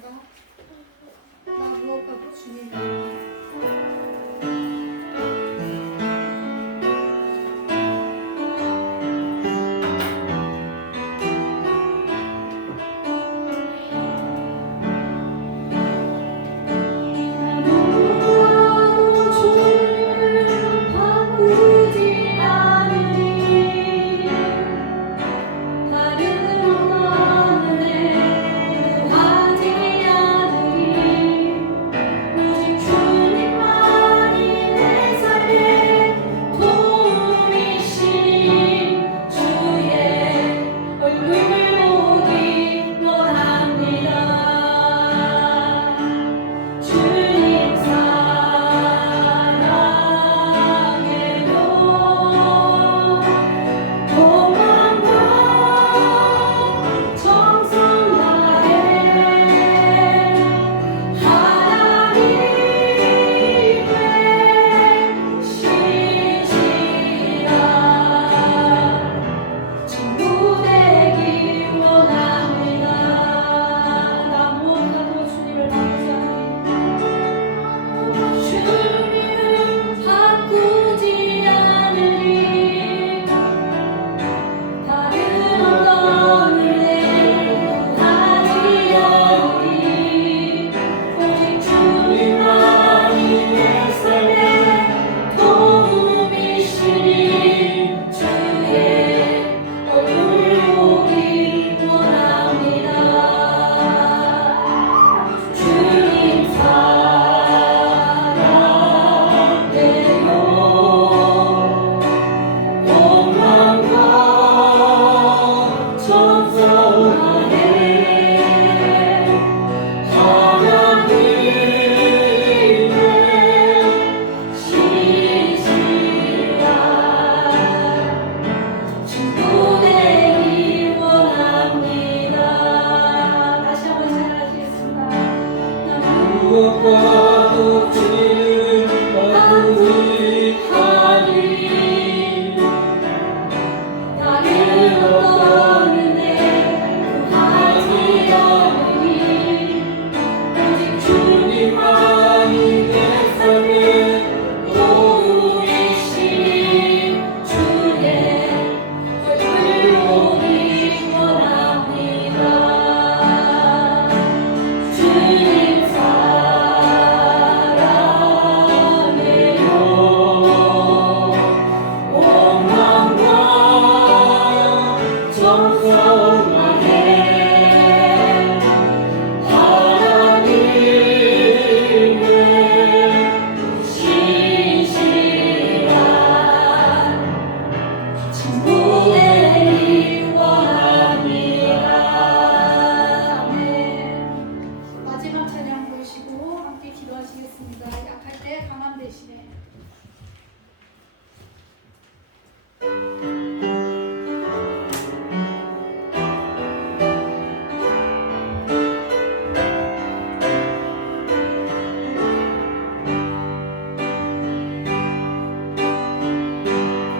찬양합니다. 나 무엇과도 주님을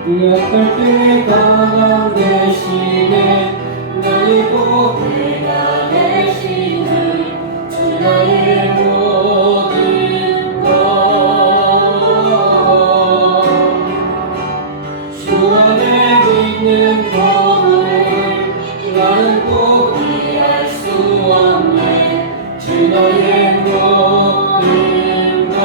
약할 때 강한 대신에 나의 보배가 되시는 주 나의 모든 것 주 안에 믿는 것을 나는 포기할 수 없네 주 나의 모든 것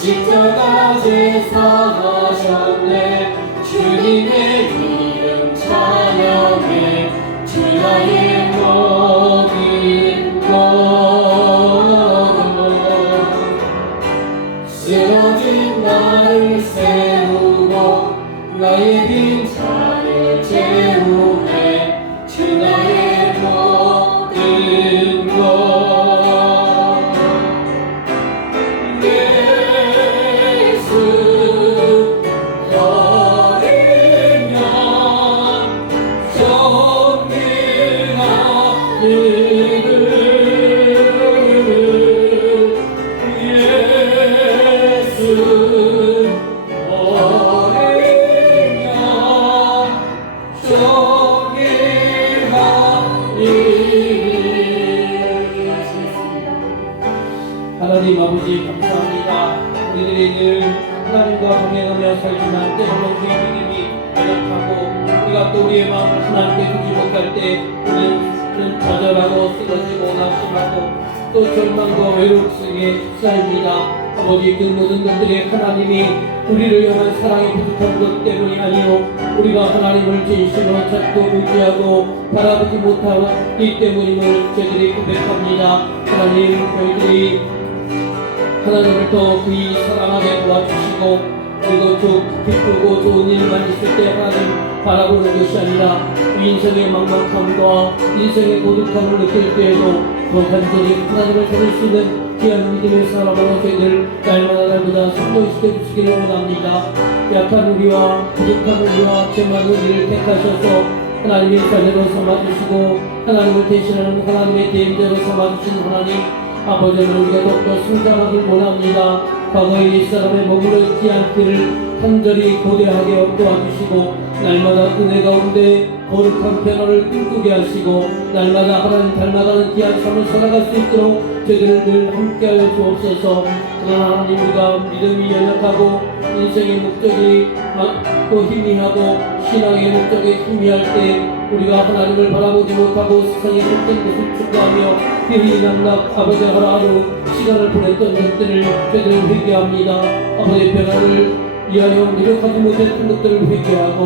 십자가 제사하셨네. 주님의 이름 찬양해. 주 나의 모든 것. 쓰러진 나를 세우고 나의 빈자를 채우네. 주 나의 모든 것. 하나님 아버지 감사합니다. 우리들이 늘 하나님과 동행하며 살지만 때로는 우리 믿음이 연약하고 우리가 또 우리의 마음을 하나님께 두지 못할 때 우리는 좌절하고 쓰러지고 낙심하고 또 절망과 외로움 속에 쌓입니다. 아버지 그 모든 것들이 하나님이 우리를 향한 사랑이 부족한 것 때문이 아니요 우리가 하나님을 진심으로 찾고 의지하고 바라보지 못하기 때문임을 저희들이 고백합니다. 하나님 저희들이 하나님을 더 그이 사랑하게 도와주시고 그리고 기쁘고 좋은 일만 있을 때 하나님 바라보는 것이 아니라 인생의 막막함과 인생의 고독함을 느낄 때에도 더 간절히 하나님을 찾을 수 있는 귀한 믿음의 사람으로 저희들 날마다 날보다 성도시켜 주시기를 원합니다. 약한 우리와 부족한 우리와 죄만 우리를 택하셔서 하나님의 자녀로 삼아주시고 하나님을 대신하는 하나님의 대행자로 삼아주신 하나님 아버지는 우리가 더욱더 성장하길 원합니다. 과거의 옛사람의 머물러 있지 않기를 간절히 고대하게 도와주시고 날마다 은혜 가운데 거룩한 변화를 꿈꾸게 하시고 날마다 하나님 닮아가는 귀한 삶을 살아갈 수 있도록 저희들을 늘 함께하여 주옵소서. 그러나 하나님 우리가 믿음이 연약하고 인생의 목적이 또 희미하고 신앙의 목적이 희미할 때 우리가 하나님을 바라보지 못하고 세상의 모든 것을 추구하며 회의 낙락 아버지 하루 시간을 보냈던 것들을 저희들은 회개합니다. 아버지의 변화를 위하여 노력하지 못했던 것들을 회개하고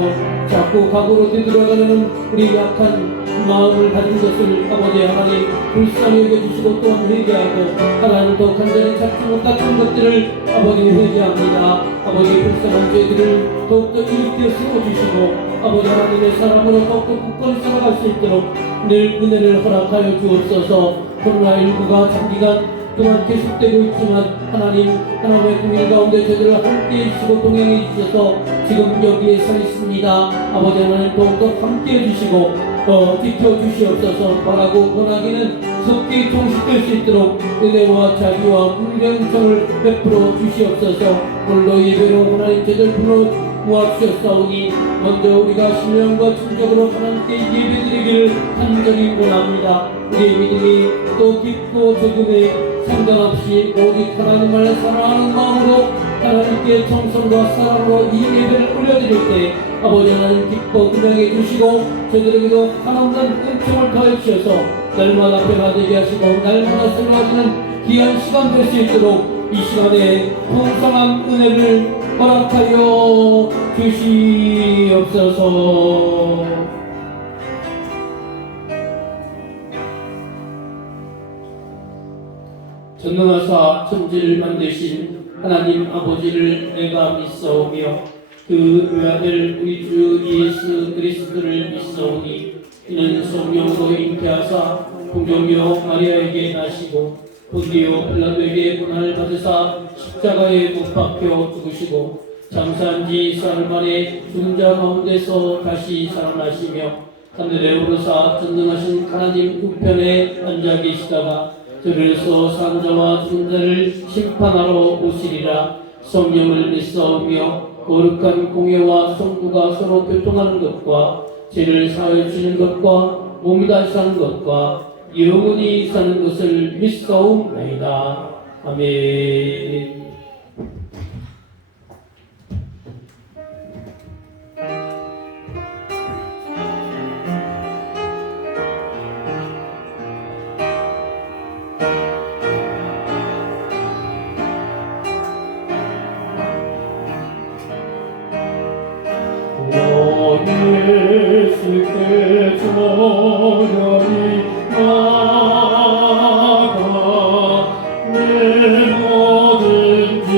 자꾸 과거로 되돌아가는 우리 약한 마음을 가진 것을 아버지 하나님 불쌍히 여겨주시고 또한 회개하고 하나님을 더 간절히 찾지 못했던 것들을 아버지 회개합니다. 아버지 불쌍한 죄들을 더욱더 일으켜 세워주시고 아버지 하나님의 사랑으로 더욱더 굳건히 살아갈 수 있도록 늘 은혜를 허락하여 주옵소서. 코로나19가 장기간 또한 계속되고 있지만 하나님의 국민 가운데 저희들을 함께해 주시고 동행해 주셔서 지금 여기에 서 있습니다. 아버지 하나님 더욱더 함께해 주시고 지켜주시옵소서. 바라고 원하기는 섭기 종식될 수 있도록 은혜와 자비와 긍정성을 베풀어 주시옵소서. 홀로 예배로 하나님 저희들 불러 모아주셨사오니 먼저 우리가 신령과 충적으로 하나님께 예배드리기를 간절히 원합니다. 우리의 믿음이 또 깊고 적음에 상관없이 오직 하나님을 사랑하는 마음으로 하나님께 정성과 사랑으로 이 예배를 올려드릴 때 아버지 하나님 기뻐 은혜해 주시고 저희들에게도 하나님의 은총을 더해 주셔서 날마다 변화되게 하시고 날마다 새로워지는 귀한 시간 될 수 있도록 이 시간에 풍성한 은혜를 허락하여 주시옵소서. 전능하사 천지를 만드신 하나님 아버지를 내가 믿사오며 그 외아들 우리 주 예수 그리스도를 믿사오니 이는 성령으로 잉태하사 동정녀 마리아에게 나시고 본디오 빌라도에게 고난을 받으사 십자가에 못 박혀 죽으시고 장사한 지 사흘 만에 죽은 자 가운데서 다시 살아나시며 하늘에 오르사 전능하신 하나님 우편에 앉아 계시다가 들으소 산자와 죽은 자를 심판하러 오시리라. 성령을 믿사오며 거룩한 공예와 성부가 서로 교통하는 것과 죄를 사하여 주는 것과 몸이 다시 사는 것과 영원히 사는 것을 믿사옵나이다. 아멘. 예수께 조련히 나가 내 뭐든지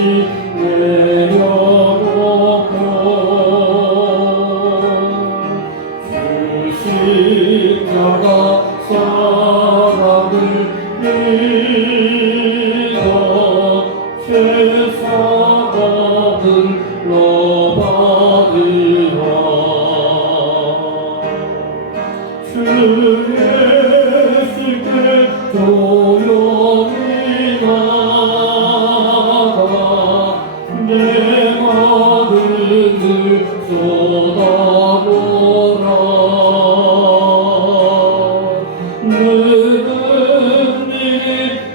내려놓고 주신자가 사랑을 믿어 죄사함을 받으라. 주 예수께 조용히 나가 내 마음을 쏟아놓으라. 너는 미리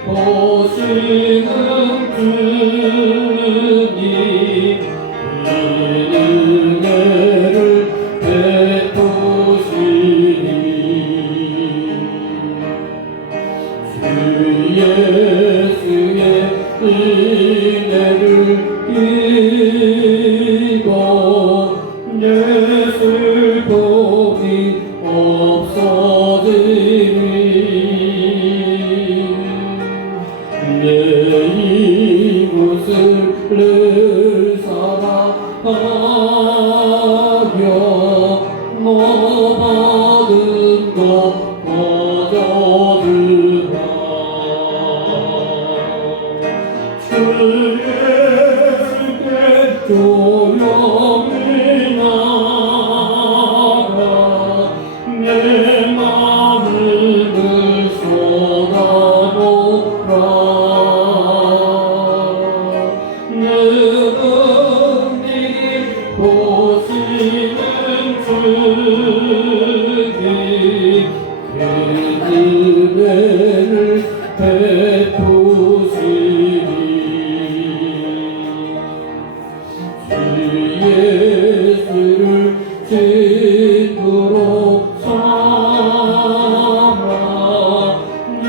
보시는 주님 은혜를 베푸시니 주 예수의 은혜를 입어 내 슬픔이 없어지니 내 이웃을 사랑하며 너 받은 것 거저주라. 주 예수께 조용히 나가 내 마음을 쏟아놓으라. 너는 미리 보시는 주님 그 은혜를 베푸시니 주 예수를 친구로 삼아 늘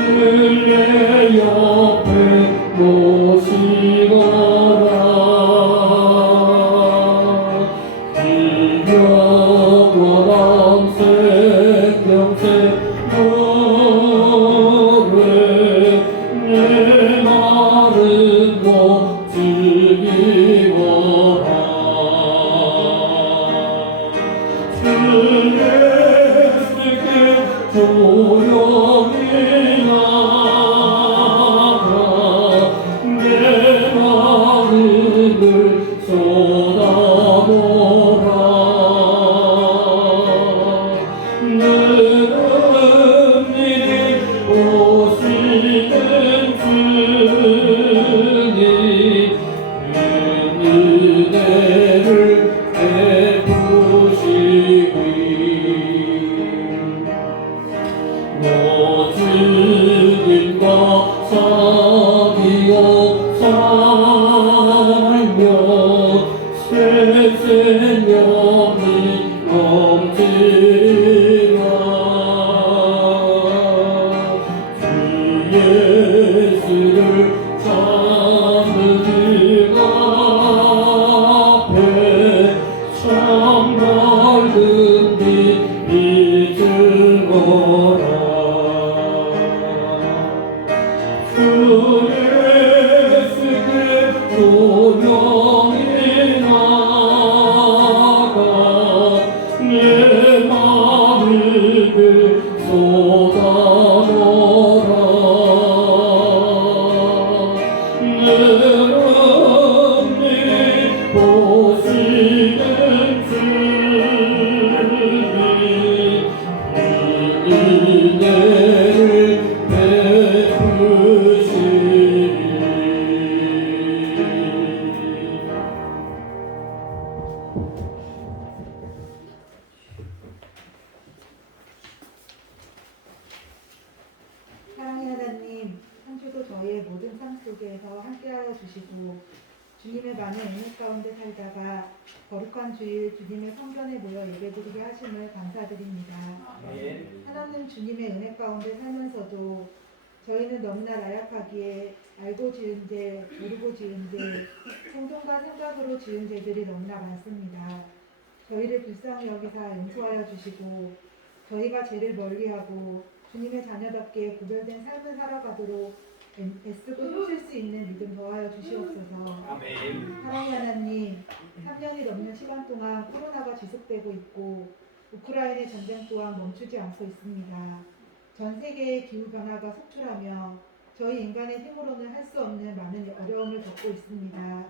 내 옆에 모시거라. 영원한 생명새 노래 내 마른 곳 즐기워라. 주 예수께 조용히 나가 내 마음을 쏟아놓으라. 너는 미리 보시는 주님 은혜를 베푸시니 너 주님과 사귀어 살며 새 생명이 넘치리라. 주 예수를 찾는 길 앞에 참 밝은 빛 비추어라. 주 예수께 조용히 나가 내 마음을 쏟아놓으라. 너는 미리 보시는 주님 은혜를 베푸시니 허락하여 주시고 주님의 많은 은혜 가운데 살다가 거룩한 주일 주님의 성전에 모여 예배드리게 하심을 감사드립니다. 아멘. 하나님 주님의 은혜 가운데 살면서도 저희는 너무나 나약하기에 알고 지은 죄, 모르고 지은 죄, 행동과 생각으로 지은 죄들이 너무나 많습니다. 저희를 불쌍히 여기사 용서하여 주시고 저희가 죄를 멀리하고 주님의 자녀답게 구별된 삶을 살아가도록 애쓰고 힘쓸 수 있는 믿음 더하여 주시옵소서. 아멘. 사랑의 하나님, 3년이 넘는 시간 동안 코로나가 지속되고 있고 우크라이나의 전쟁 또한 멈추지 않고 있습니다. 전 세계의 기후변화가 속출하며 저희 인간의 힘으로는 할 수 없는 많은 어려움을 겪고 있습니다.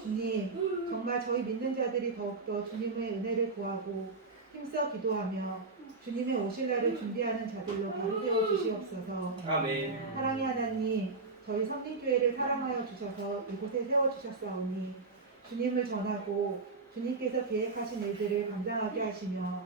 주님, 정말 저희 믿는 자들이 더욱더 주님의 은혜를 구하고 힘써 기도하며 주님의 오실 날을 준비하는 자들로 바로 세워 주시옵소서. 아멘. 사랑의 하나님, 저희 성립교회를 사랑하여 주셔서 이곳에 세워주셨사오니 주님을 전하고 주님께서 계획하신 일들을 감당하게 하시며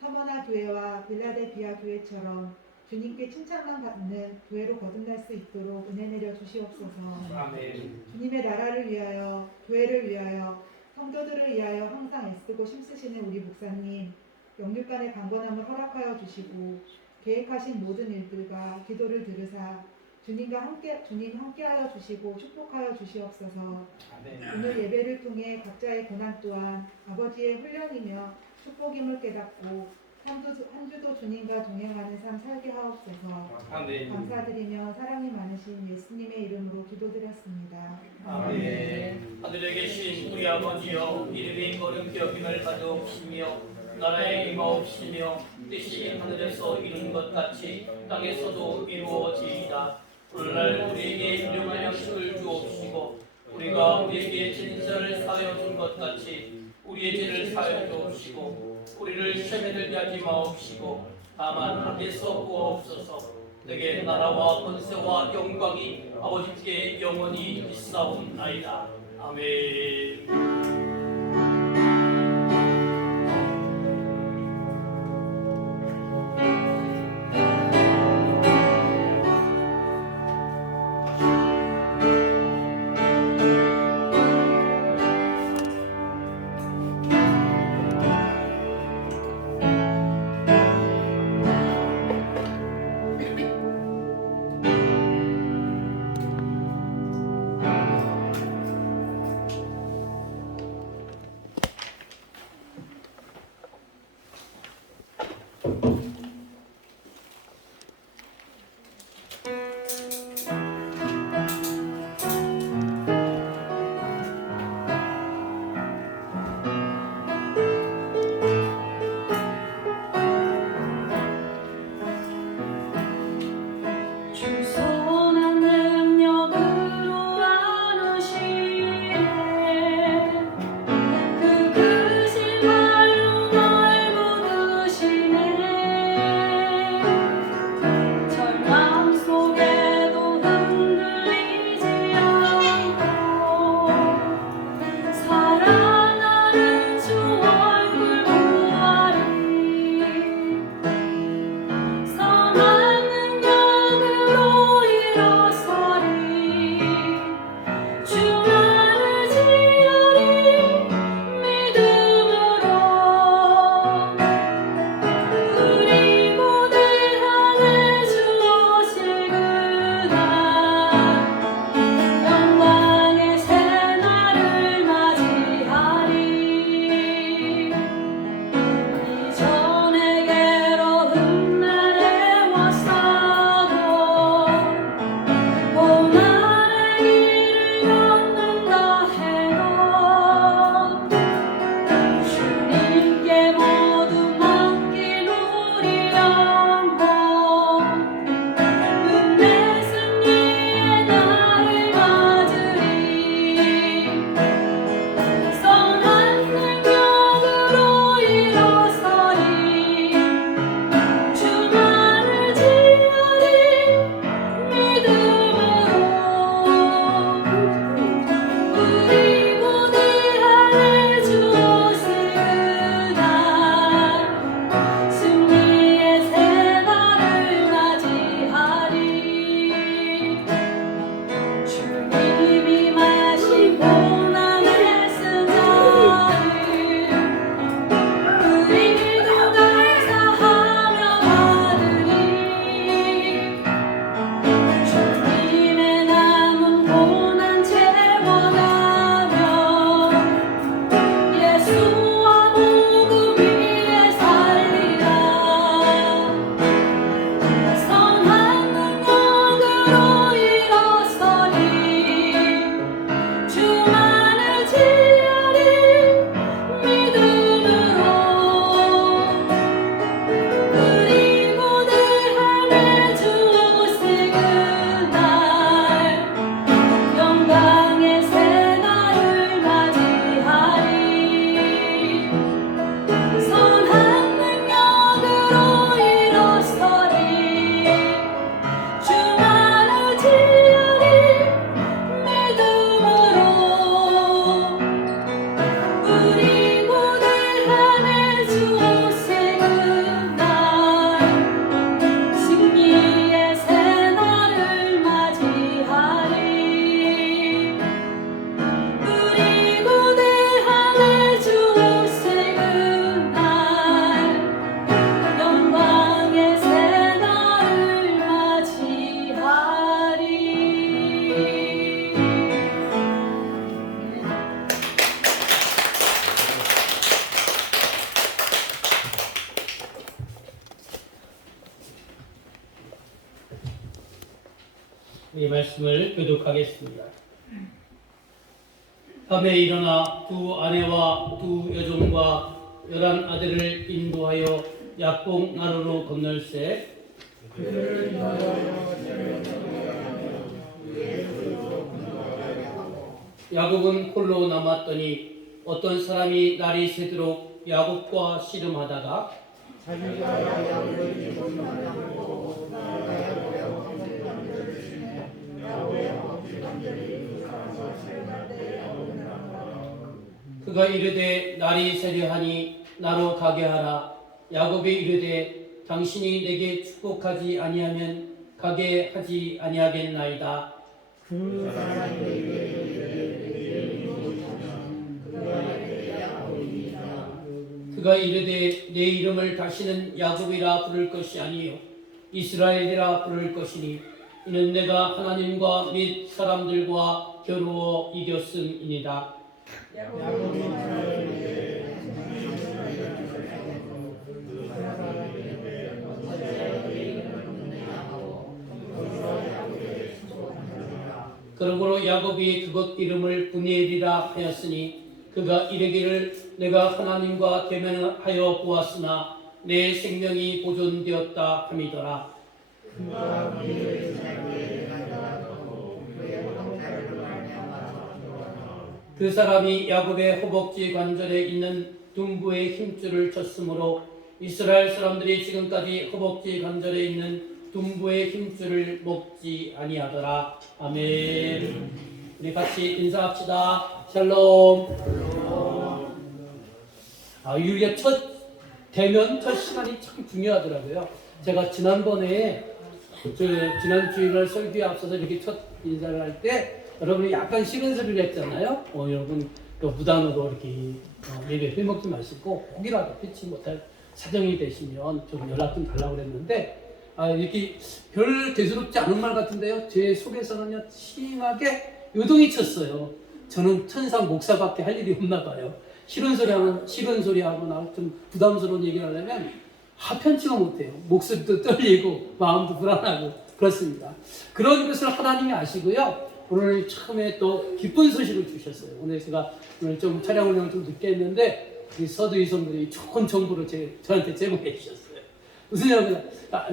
서머나 교회와 빌라델비아 교회처럼 주님께 칭찬만 받는 교회로 거듭날 수 있도록 은혜 내려 주시옵소서. 아멘. 주님의 나라를 위하여, 교회를 위하여, 성도들을 위하여 항상 애쓰고 힘쓰시는 우리 목사님, 영육간의 강건함을 허락하여 주시고 계획하신 모든 일들과 기도를 들으사 주님 함께하여 주시고 축복하여 주시옵소서. 아멘. 오늘 예배를 통해 각자의 고난 또한 아버지의 훈련이며 축복임을 깨닫고 한 주도 주님과 동행하는 삶 살게 하옵소서. 아멘. 감사드리며 사랑이 많으신 예수님의 이름으로 기도드렸습니다. 아멘. 하늘에 계신 우리 아버지여, 이름이 거룩히 여김을 받으옵시며 나라의 임하옵시며 뜻이 하늘에서 이룬 것 같이 땅에서도 이루어지이다. 오늘날 우리에게 일용할 양식을 주옵시고 우리가 우리에게 진 죄를 사하여 준 것 같이 우리의 죄를 사하여 주옵시고 우리를 시험에 들게 하지 마옵시고 다만 악에서 구하옵소서. 내게 나라와 권세와 영광이 아버지께 영원히 있사옵나이다. 아멘. 말씀을 교독하겠습니다. 밤에 일어나 두 아내와 두 여종과 11 아들을 인도하여 약봉 나루로 건널세. 야곱은 홀로 남았더니 어떤 사람이 날이 새도록 야곱과 씨름하다가 그가 이르되 날이 새려하니 나로 가게 하라. 야곱이 이르되 당신이 내게 축복하지 아니하면 가게 하지 아니하겠나이다. 그가 이르되 내 이름을 다시는 야곱이라 부를 것이 아니요 이스라엘이라 부를 것이니 이는 내가 하나님과 및 사람들과 겨루어 이겼음이니라. 그러므로 야곱이 그곳 이름을 브니엘이라 하였으니 그가 이르기를 내가 하나님과 대면하여 보았으나 내 생명이 보존되었다 함이더라. 그 사람이 야곱의 허벅지 관절에 있는 둔부의 힘줄을 쳤으므로 이스라엘 사람들이 지금까지 허벅지 관절에 있는 둔부의 힘줄을 먹지 아니하더라. 아멘. 우리 같이 인사합시다. 샬롬. 우리가 첫 대면, 첫 시간이 참 중요하더라고요. 제가 지난번에 지난 주일날 설교에 앞서서 이렇게 첫 인사를 할 때 여러분이 약간 싫은 소리를 했잖아요. 여러분 무단으로 이렇게 예배 흘먹지 마시고 혹이라도 피치 못할 사정이 되시면 좀 연락 좀 달라고 그랬는데 이렇게 별 대수롭지 않은 말 같은데요. 제 속에서는요 심하게 요동이 쳤어요. 저는 천상 목사밖에 할 일이 없나 봐요. 싫은 소리 하거나 좀 부담스러운 얘기를 하려면 하편치가 못해요. 목소리도 떨리고 마음도 불안하고 그렇습니다. 그런 것을 하나님이 아시고요. 오늘 처음에 또 기쁜 소식을 주셨어요. 오늘 제가 좀 촬영 운영을 좀 늦게 했는데 우리 서두희 성들이 좋은 정보를 저한테 제공해 주셨어요. 무슨 얘기냐?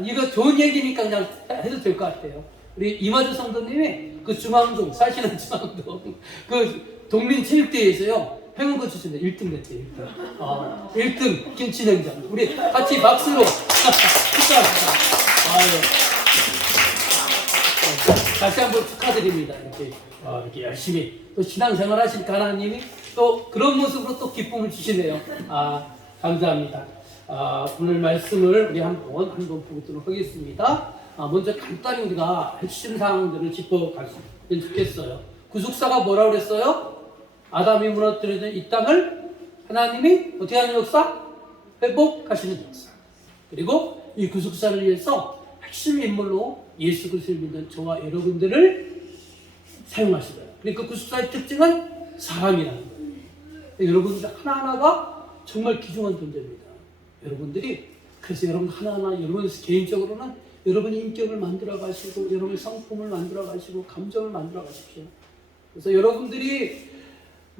이거 좋은 얘기니까 그냥 해도 될 것 같아요. 우리 이마주 성도님이 그 중앙동, 사시는 중앙동 그 동민체육대회에서요 행운거 주신대 1등 됐대요. 1등 김치냉장. 우리 같이 박수로 축하합니다. 다시 한번 축하드립니다. 이렇게 열심히 또 신앙생활 하실 하나님이 또 그런 모습으로 또 기쁨을 주시네요. 감사합니다. 오늘 말씀을 우리 한번 보도록 하겠습니다. 먼저 간단히 우리가 핵심 사항들을 짚어갔으면 좋겠어요. 구속사가 뭐라고 그랬어요? 아담이 무너뜨려진 이 땅을 하나님이 어떻게 하는 역사? 회복하시는 역사. 그리고 이 구속사를 위해서 핵심 인물로 예수 그리스도를 믿는 저와 여러분들을 사용하시더라고요. 그러니까 그 구속사의 특징은 사람이라는 거예요. 여러분들 하나하나가 정말 귀중한 존재입니다. 여러분들이 그래서 여러분 하나하나 여러분 개인적으로는 여러분의 인격을 만들어 가시고 여러분의 성품을 만들어 가시고 감정을 만들어 가십시오. 그래서 여러분들이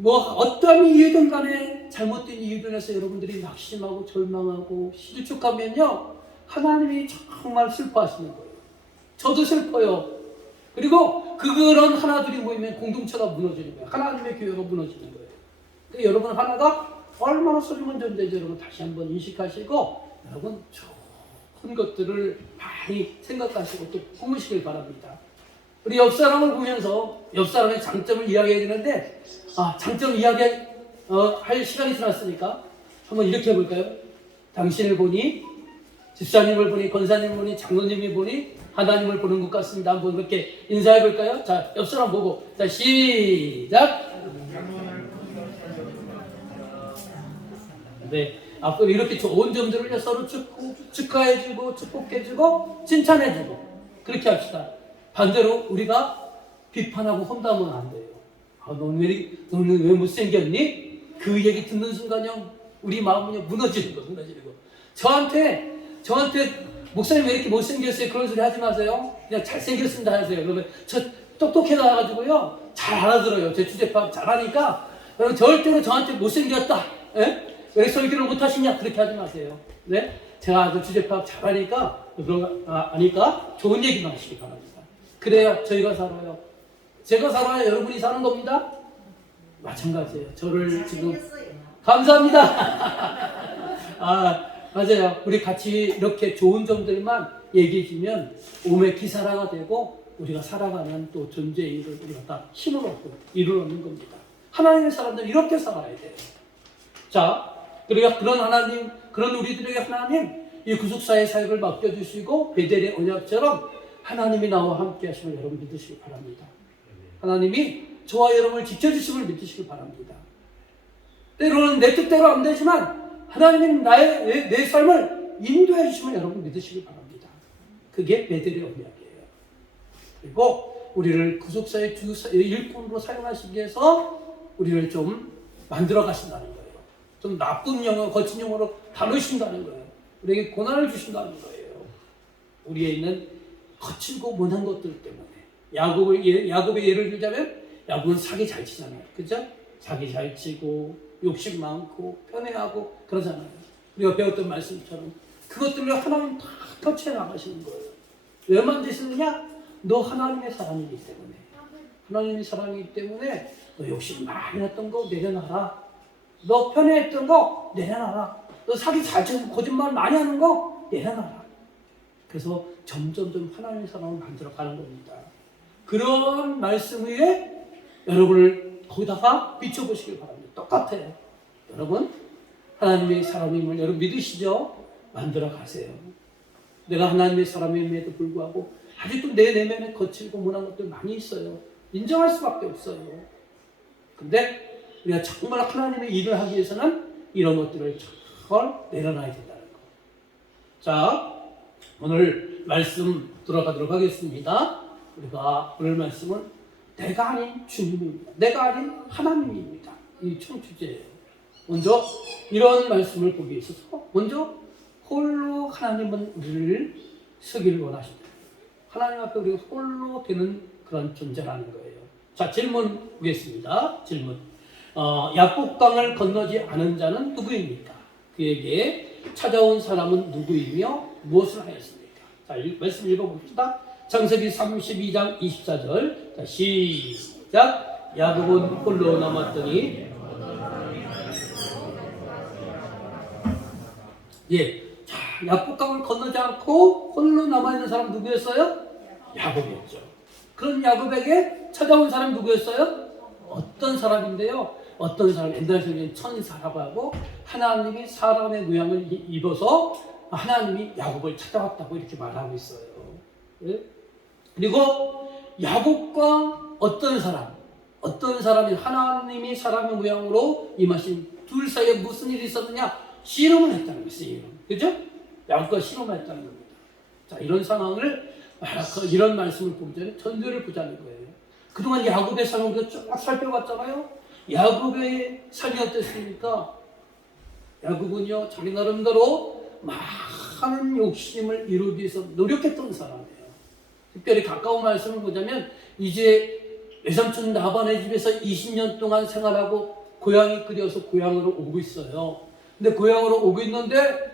어떠한 이유든 간에 잘못된 이유로 인해서 여러분들이 낙심하고 절망하고 실족하면요 하나님이 정말 슬퍼하시는 거예요. 저도 슬퍼요. 그리고 그런 하나들이 모이면 공동체가 무너지는 거예요. 하나님의 교회가 무너지는 거예요. 근데 여러분 하나가 얼마나 소중한 존재인지 여러분 다시 한번 인식하시고 여러분 좋은 것들을 많이 생각하시고 또 품으시길 바랍니다. 우리 옆 사람을 보면서 옆 사람의 장점을 이야기해야 되는데 장점 할 시간이 지났으니까 한번 이렇게 해볼까요? 당신을 보니 집사님을 보니 권사님을 보니 장로님을 보니 하나님을 보는 것 같습니다. 한번 그렇게 인사해볼까요? 자, 옆 사람 보고 자 시작. 네, 앞으로 이렇게 좋은 점들을 서로 축하해주고 축복해주고 칭찬해주고 그렇게 합시다. 반대로 우리가 비판하고 험담은 안 돼요. 너는 왜 못생겼니? 그 얘기 듣는 순간요 우리 마음은요 무너지는 거. 저한테 목사님 왜 이렇게 못생겼어요? 그런 소리 하지 마세요. 그냥 잘생겼습니다 하세요. 그러면 똑똑해 나가지고요 잘 알아들어요. 제 주제 파악 잘하니까 여러분 절대로 저한테 못생겼다, 예? 왜 설교를 못하시냐 그렇게 하지 마세요. 네? 제가 아주 주제 파악 잘하니까 그런 아니까 좋은 얘기만 하시기 바랍니다. 그래야 저희가 살아요. 제가 살아야 여러분이 사는 겁니다. 마찬가지예요. 저를 지금 감사합니다. 맞아요. 우리 같이 이렇게 좋은 점들만 얘기해 주면 몸의 기사라가 되고 우리가 살아가는 또 존재의 일을 우리가 다 힘을 얻고 이루는 겁니다. 하나님의 사람들은 이렇게 살아야 돼요. 자, 그러니까 그런 하나님, 그런 우리들에게 하나님 이 구속사의 사역을 맡겨주시고 베델의 언약처럼 하나님이 나와 함께 하심을 여러분 믿으시기 바랍니다. 하나님이 저와 여러분을 지켜주심을 믿으시기 바랍니다. 때로는 내 뜻대로 안 되지만 하나님이 내 삶을 인도해 주심을 여러분 믿으시기 바랍니다. 그게 베델의 언약이에요. 그리고 우리를 구속사의 일꾼으로 사용하시기 위해서 우리를 좀 만들어 가신다는 거예요. 좀 나쁜 영어, 거친 영어로 다루신다는 거예요. 우리에게 고난을 주신다는 거예요. 우리에 있는 거칠고 못한 것들 때문에. 야곱의 예를 들자면 야곱은 사기 잘 치잖아요. 그죠? 사기 잘 치고 욕심 많고 편애하고 그러잖아요. 우리가 배웠던 말씀처럼 그것들로 하나님 다 터치해 나가시는 거예요. 왜 만드시느냐? 너 하나님의 사람이기 때문에. 하나님의 사람이기 때문에 너 욕심 많이 했던 거 내려놔라. 너 편애했던 거 내려놔라. 너 사기 잘 치고 거짓말 많이 하는 거 내려놔라. 그래서 점점점 하나님의 사람을 만들어가는 겁니다. 그런 말씀 위에 여러분을 거기다가 비춰보시길 바랍니다. 똑같아요. 여러분 하나님의 사람임을 여러분 믿으시죠? 만들어 가세요. 내가 하나님의 사람임에도 불구하고 아직도 내 내면에 거칠고 못한 것들 많이 있어요. 인정할 수밖에 없어요. 근데 우리가 정말 하나님의 일을 하기 위해서는 이런 것들을 잘 내려놔야 된다는 거. 자, 오늘 말씀 들어가도록 하겠습니다. 우리가 오늘 말씀은 내가 아닌 주님입니다. 내가 아닌 하나님입니다. 이 총 주제예요. 먼저 이런 말씀을 보기 위해서 먼저 홀로 하나님은 우리를 서기를 원하십니다. 하나님 앞에 우리가 홀로 되는 그런 존재라는 거예요. 자, 질문 보겠습니다. 질문. 야복강을 건너지 않은 자는 누구입니까? 그에게 찾아온 사람은 누구이며 무엇을 하였습니까? 자, 말씀 읽어봅시다. 창세기 32장 24절. 자, 시작. 야곱은 홀로 남았더니 자, 야복강을 건너지 않고 홀로 남아있는 사람 누구였어요? 야곱이었죠. 그런 야곱에게 찾아온 사람 누구였어요? 어떤 사람인데요? 어떤 사람, 옛날 성경에 천사라고 하고 하나님이 사람의 모양을 입어서 하나님이 야곱을 찾아왔다고 이렇게 말하고 있어요. 네? 그리고 야곱과 어떤 사람이 하나님이 사람의 모양으로 임하신 둘 사이에 무슨 일이 있었느냐? 씨름을 했다는 거예요. 씨름. 그죠? 야곱과 씨름을 했다는 겁니다. 자, 이런 상황을 이런 말씀을 보기 전에 전제를 보자는 거예요. 그동안 야곱의 삶을 우리가 쭉 살펴봤잖아요. 야곱의 삶이 어땠습니까? 야곱은요, 자기 나름대로 많은 욕심을 이루기 위해서 노력했던 사람이에요. 특별히 가까운 말씀을 보자면 이제 외삼촌 라반의 집에서 20년 동안 생활하고 고향이 그리워서 고향으로 오고 있어요. 근데 고향으로 오고 있는데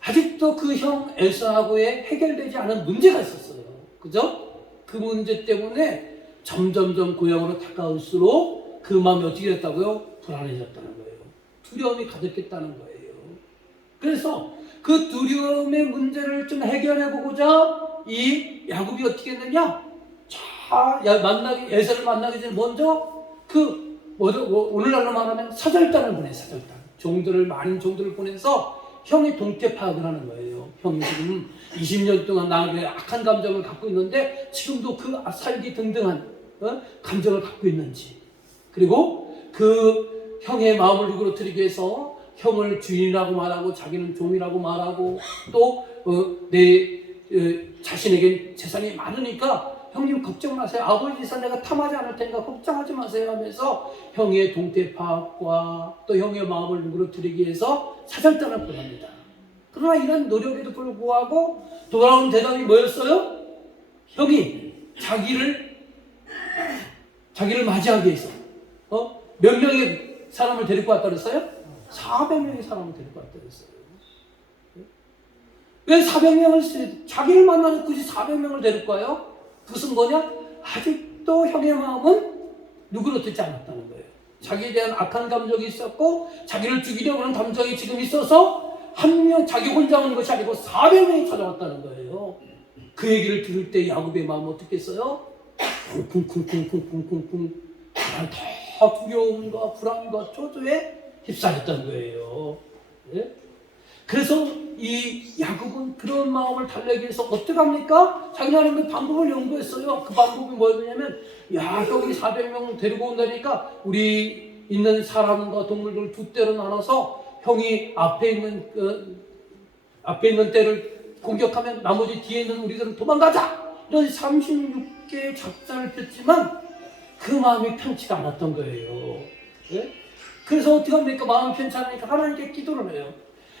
아직도 그 형 에사하고의 해결되지 않은 문제가 있었어요. 그죠? 그 문제 때문에 점점점 고향으로 다가올수록 그 마음이 어떻게 됐다고요? 불안해졌다는 거예요. 두려움이 가득했다는 거예요. 그래서 그 두려움의 문제를 좀 해결해보고자 이 야곱이 어떻게 했느냐? 에사를 만나기 전에 먼저 오늘날로 말하면 사절단을 보내, 사절단. 많은 종들을 보내서 형이 동태 파악을 하는 거예요. 형이 지금 20년 동안 나에게 악한 감정을 갖고 있는데 지금도 그 살기 등등한 감정을 갖고 있는지, 그리고 그 형의 마음을 누그러뜨리기 위해서 형을 주인이라고 말하고 자기는 종이라고 말하고 또 자신에게 재산이 많으니까 형님 걱정 마세요. 아버지 재산 내가 탐하지 않을 테니까 걱정하지 마세요 하면서 형의 동태 파악과 또 형의 마음을 누그러뜨리기 위해서 사절단을 보냅니다. 그러나 이런 노력에도 불구하고 돌아온 대답이 뭐였어요? 형이 자기를 자기를 맞이하기 위해서 몇 명의 사람을 데리고 왔다 그랬어요? 400명의 사람을 데리고 왔다 그랬어요. 왜 400명을 자기를 만나는 굳이 400명을 데리고 와요? 그것은 뭐냐? 아직도 형의 마음은 누구로 듣지 않았다는 거예요. 자기에 대한 악한 감정이 있었고 자기를 죽이려고 하는 감정이 지금 있어서 한 명 자기 혼자 오는 것이 아니고 400명이 찾아왔다는 거예요. 그 얘기를 들을 때 야곱의 마음은 어떻겠어요? 쿵쿵쿵쿵쿵쿵쿵쿵 다 두려움과 불안과 초조에 휩싸였던 거예요. 네? 그래서 이 야곱은 그런 마음을 달래기 위해서 어떻게 합니까? 자기나름의 방법을 연구했어요. 그 방법이 뭐였냐면 야 여기 400명 데리고 온다니까 우리 있는 사람과 동물들 두 떼로 나눠서 형이 앞에 있는 떼를 공격하면 나머지 뒤에 있는 우리들은 도망가자! 이런 36개의 작전을 폈지만 그 마음이 편치가 않았던 거예요. 네? 그래서 어떻게 합니까? 마음이 편치 않으니까 하나님께 기도를 해요.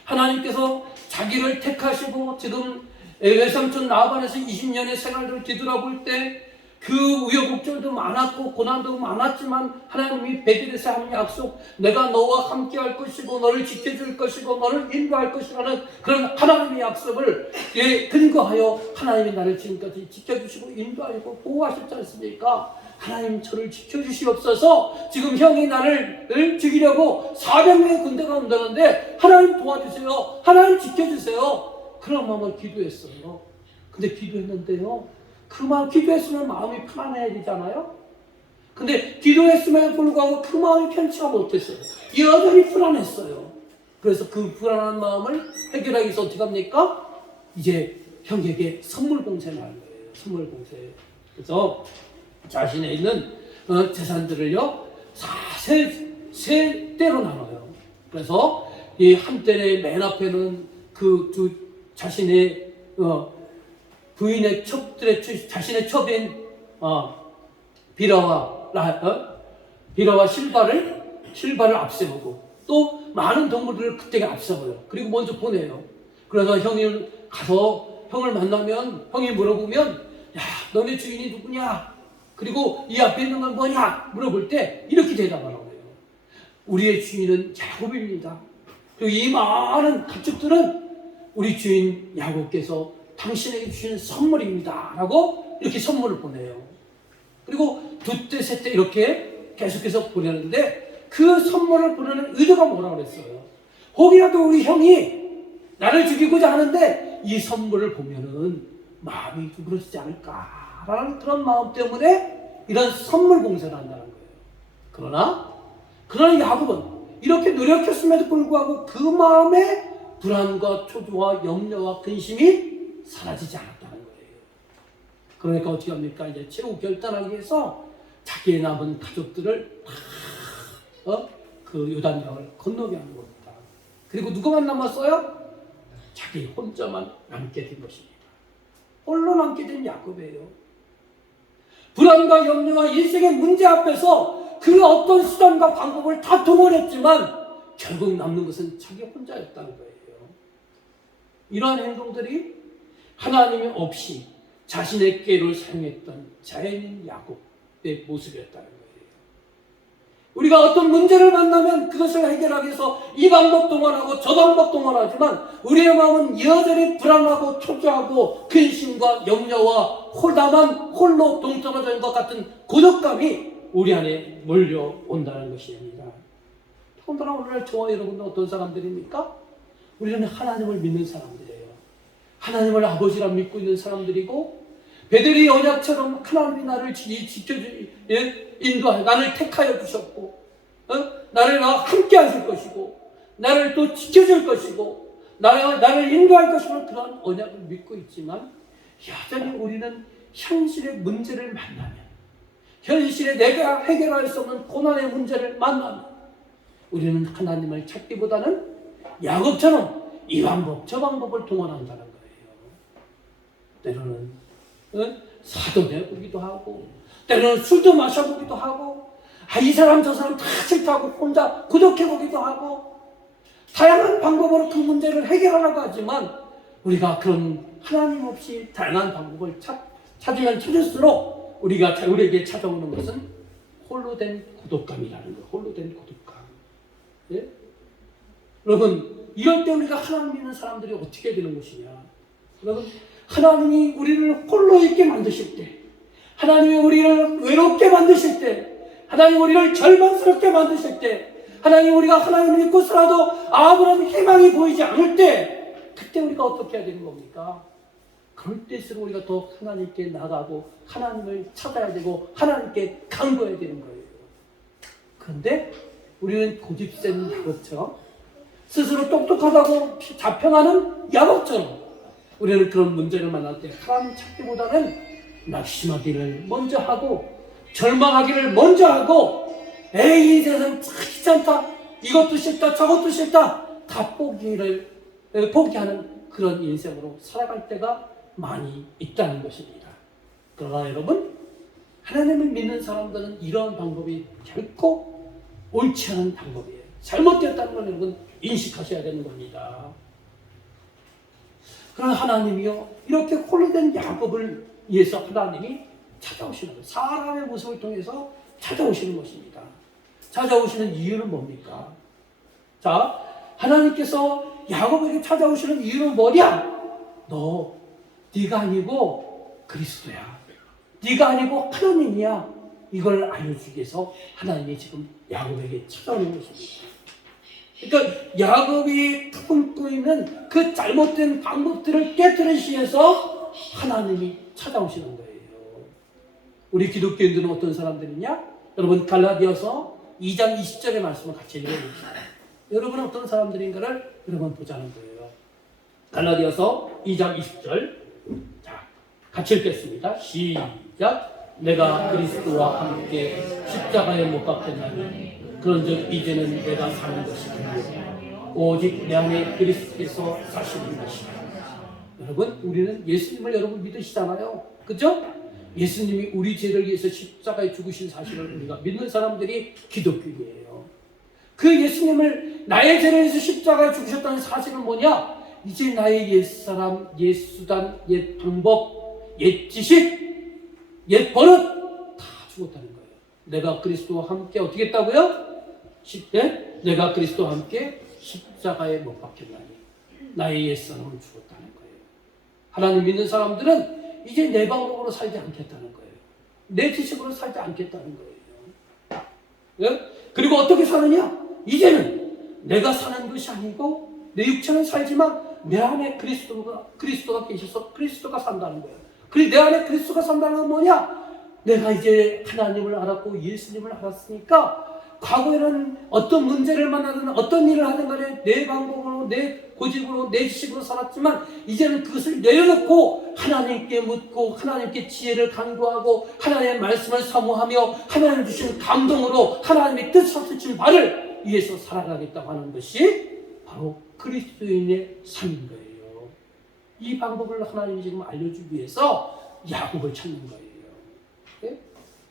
하나님께서 자기를 택하시고 지금 외삼촌 라반에서 20년의 생활을 뒤돌아볼 때 그 우여곡절도 많았고 고난도 많았지만 하나님이 베들에서 하는 약속, 내가 너와 함께 할 것이고 너를 지켜줄 것이고 너를 인도할 것이라는 그런 하나님의 약속을 근거하여 하나님이 나를 지금까지 지켜주시고 인도하시고 보호하셨지 않습니까? 하나님 저를 지켜주시옵소서. 지금 형이 나를 죽이려고 400명의 군대가 온다는데 하나님 도와주세요. 하나님 지켜주세요. 그런 마음을 기도했어요. 근데 기도했는데요. 그 마음 기도했으면 마음이 편안해야 되잖아요. 근데 기도했음에도 불구하고 그 마음이 편치가 못했어요. 여전히 불안했어요. 그래서 그 불안한 마음을 해결하기 위해서 어떻게 합니까? 이제 형에게 선물 봉쇄를 하는 거예요. 선물 봉쇄. 그래서 자신에 있는 재산들을요 세 대로 나눠요. 그래서 이 한 대의 맨 앞에는 그 자신의 부인의 첩들의 자신의 첩인 비라와 실바를 앞세우고 또 많은 동물들을 그때에 앞세워요. 그리고 먼저 보내요. 그래서 형이 가서 형을 만나면 형이 물어보면 야 너네 주인이 누구냐? 그리고 이 앞에 있는 건 뭐냐? 물어볼 때 이렇게 대답하라고 해요. 우리의 주인은 야곱입니다. 그리고 이 많은 가축들은 우리 주인 야곱께서 당신에게 주신 선물입니다. 라고 이렇게 선물을 보내요. 그리고 두 때, 세 때 이렇게 계속해서 보내는데 그 선물을 보내는 의도가 뭐라고 그랬어요? 혹이라도 우리 형이 나를 죽이고자 하는데 이 선물을 보면은 마음이 두그러지지 않을까라는 그런 마음 때문에 이런 선물 봉쇄를 한다는 거예요. 그러나 야곱은 이렇게 노력했음에도 불구하고 그 마음에 불안과 초조와 염려와 근심이 사라지지 않았다는 거예요. 그러니까 어떻게 합니까? 이제 최후 결단하기 위해서 자기의 남은 가족들을 다 그 요단강을 건너게 하는 겁니다. 그리고 누구만 남았어요? 자기 혼자만 남게 된 것입니다. 홀로 남게 된 야곱이에요. 불안과 염려와 인생의 문제 앞에서 그 어떤 수단과 방법을 다 동원했지만 결국 남는 것은 자기 혼자였다는 거예요. 이러한 행동들이 하나님이 없이 자신의 꾀를 사용했던 자연인 야곱의 모습이었다는 거예요. 우리가 어떤 문제를 만나면 그것을 해결하기 위해서 이 방법 동원하고 저 방법 동원하지만 우리의 마음은 여전히 불안하고 초조하고 근심과 염려와 홀로 동떨어져 있는 것 같은 고독감이 우리 안에 몰려온다는 것입니다. 더군다나 오늘날 저와 여러분은 어떤 사람들입니까? 우리는 하나님을 믿는 사람들이에요. 하나님을 아버지라 믿고 있는 사람들이고 베델의 언약처럼 하나님이 나를 인도하여 나를 택하여 주셨고 나를 함께 하실 것이고 나를 또 지켜줄 것이고 나를 인도할 것이고 그런 언약을 믿고 있지만 여전히 우리는 현실의 문제를 만나면 현실에 내가 해결할 수 없는 고난의 문제를 만나면 우리는 하나님을 찾기보다는 야곱처럼 이 방법 저 방법을 동원한다는 거예요. 때로는 사도 내보기도 하고 때로는 술도 마셔보기도 하고 이 사람 저 사람 다 싫다고 혼자 고독해보기도 하고 다양한 방법으로 그 문제를 해결하려고 하지만 우리가 그런 하나님 없이 다양한 방법을 찾으면 찾을수록 우리에게 찾아오는 것은 홀로 된 고독감이라는 거예요. 홀로 된 고독감. 예? 여러분, 이럴 때 우리가 하나님 믿는 사람들이 어떻게 되는 것이냐? 여러분, 하나님이 우리를 홀로 있게 만드실 때, 하나님이 우리를 외롭게 만드실 때, 하나님이 우리를 절망스럽게 만드실 때, 하나님 우리가 하나님을 믿고 살아도 아무런 희망이 보이지 않을 때, 그때 우리가 어떻게 해야 되는 겁니까? 그럴 때일수록 우리가 더 하나님께 나가고 하나님을 찾아야 되고 하나님께 간구해야 되는 거예요. 그런데 우리는 고집센 야곱처럼 스스로 똑똑하다고 자평하는 야곱처럼 우리는 그런 문제를 만날 때 하나님 찾기보다는 낙심하기를 먼저 하고 절망하기를 먼저 하고 에이 이 세상 참 귀찮다, 이것도 싫다, 저것도 싫다, 다 포기하는 그런 인생으로 살아갈 때가 많이 있다는 것입니다. 그러나 여러분, 하나님을 믿는 사람들은 이러한 방법이 결코 옳지 않은 방법이에요. 잘못되었다는 걸 여러분 인식하셔야 되는 겁니다. 그러나 하나님이요, 이렇게 홀로 된 야곱을 위해서 하나님이 찾아오시는 거예요. 사람의 모습을 통해서 찾아오시는 것입니다. 찾아오시는 이유는 뭡니까? 자, 하나님께서 야곱에게 찾아오시는 이유는 뭐냐? 네가 아니고 그리스도야. 네가 아니고 하나님이야. 이걸 알려주기 위해서 하나님이 지금 야곱에게 찾아오는 것입니다. 그러니까 야곱이 품고 있는 그 잘못된 방법들을 깨뜨리기 위해서 하나님이 찾아오시는 거예요. 우리 기독교인들은 어떤 사람들이냐? 여러분, 갈라디아서 2장 20절의 말씀을 같이 읽어봅시다. 여러분은 어떤 사람들인가를 여러분 보자는 거예요. 갈라디아서 2장 20절. 자, 같이 읽겠습니다. 시작. 내가 그리스도와 함께 십자가에 못 박혔나니 그런즉 이제는 내가 사는 것이 아니요 오직 내 안에 그리스도께서 사시는 것이다. 여러분, 우리는 예수님을 여러분 믿으시잖아요. 그죠? 예수님이 우리 죄를 위해서 십자가에 죽으신 사실을 우리가 믿는 사람들이 기독교인이에요. 그 예수님을 나의 죄를 위해서 십자가에 죽으셨다는 사실은 뭐냐? 이제 나의 옛사람, 옛 수단, 옛 방법, 옛 지식, 옛 버릇 다 죽었다는 거예요. 내가 그리스도와 함께 어떻게 했다고요? 내가 그리스도와 함께 십자가에 못 박혔나니 나의 옛사람은 죽었다는 거예요. 하나님 믿는 사람들은 이제 내 방법으로 살지 않겠다는 거예요. 내 지식으로 살지 않겠다는 거예요. 예? 그리고 어떻게 사느냐? 이제는 내가 사는 것이 아니고 내 육체는 살지만 내 안에 그리스도가 계셔서 그리스도가 산다는 거예요. 그리고 내 안에 그리스도가 산다는 건 뭐냐? 내가 이제 하나님을 알았고 예수님을 알았으니까 과거에는 어떤 문제를 만나든 어떤 일을 하든 간에 내 방법으로, 내 고집으로, 내 지식으로 살았지만 이제는 그것을 내려놓고 하나님께 묻고 하나님께 지혜를 간구하고 하나님의 말씀을 사모하며 하나님 주신 감동으로 하나님의 뜻하신 바를 위해서 살아가겠다고 하는 것이 바로 그리스도인의 삶인 거예요. 이 방법을 하나님이 지금 알려주기 위해서 야곱을 찾는 거예요. 네?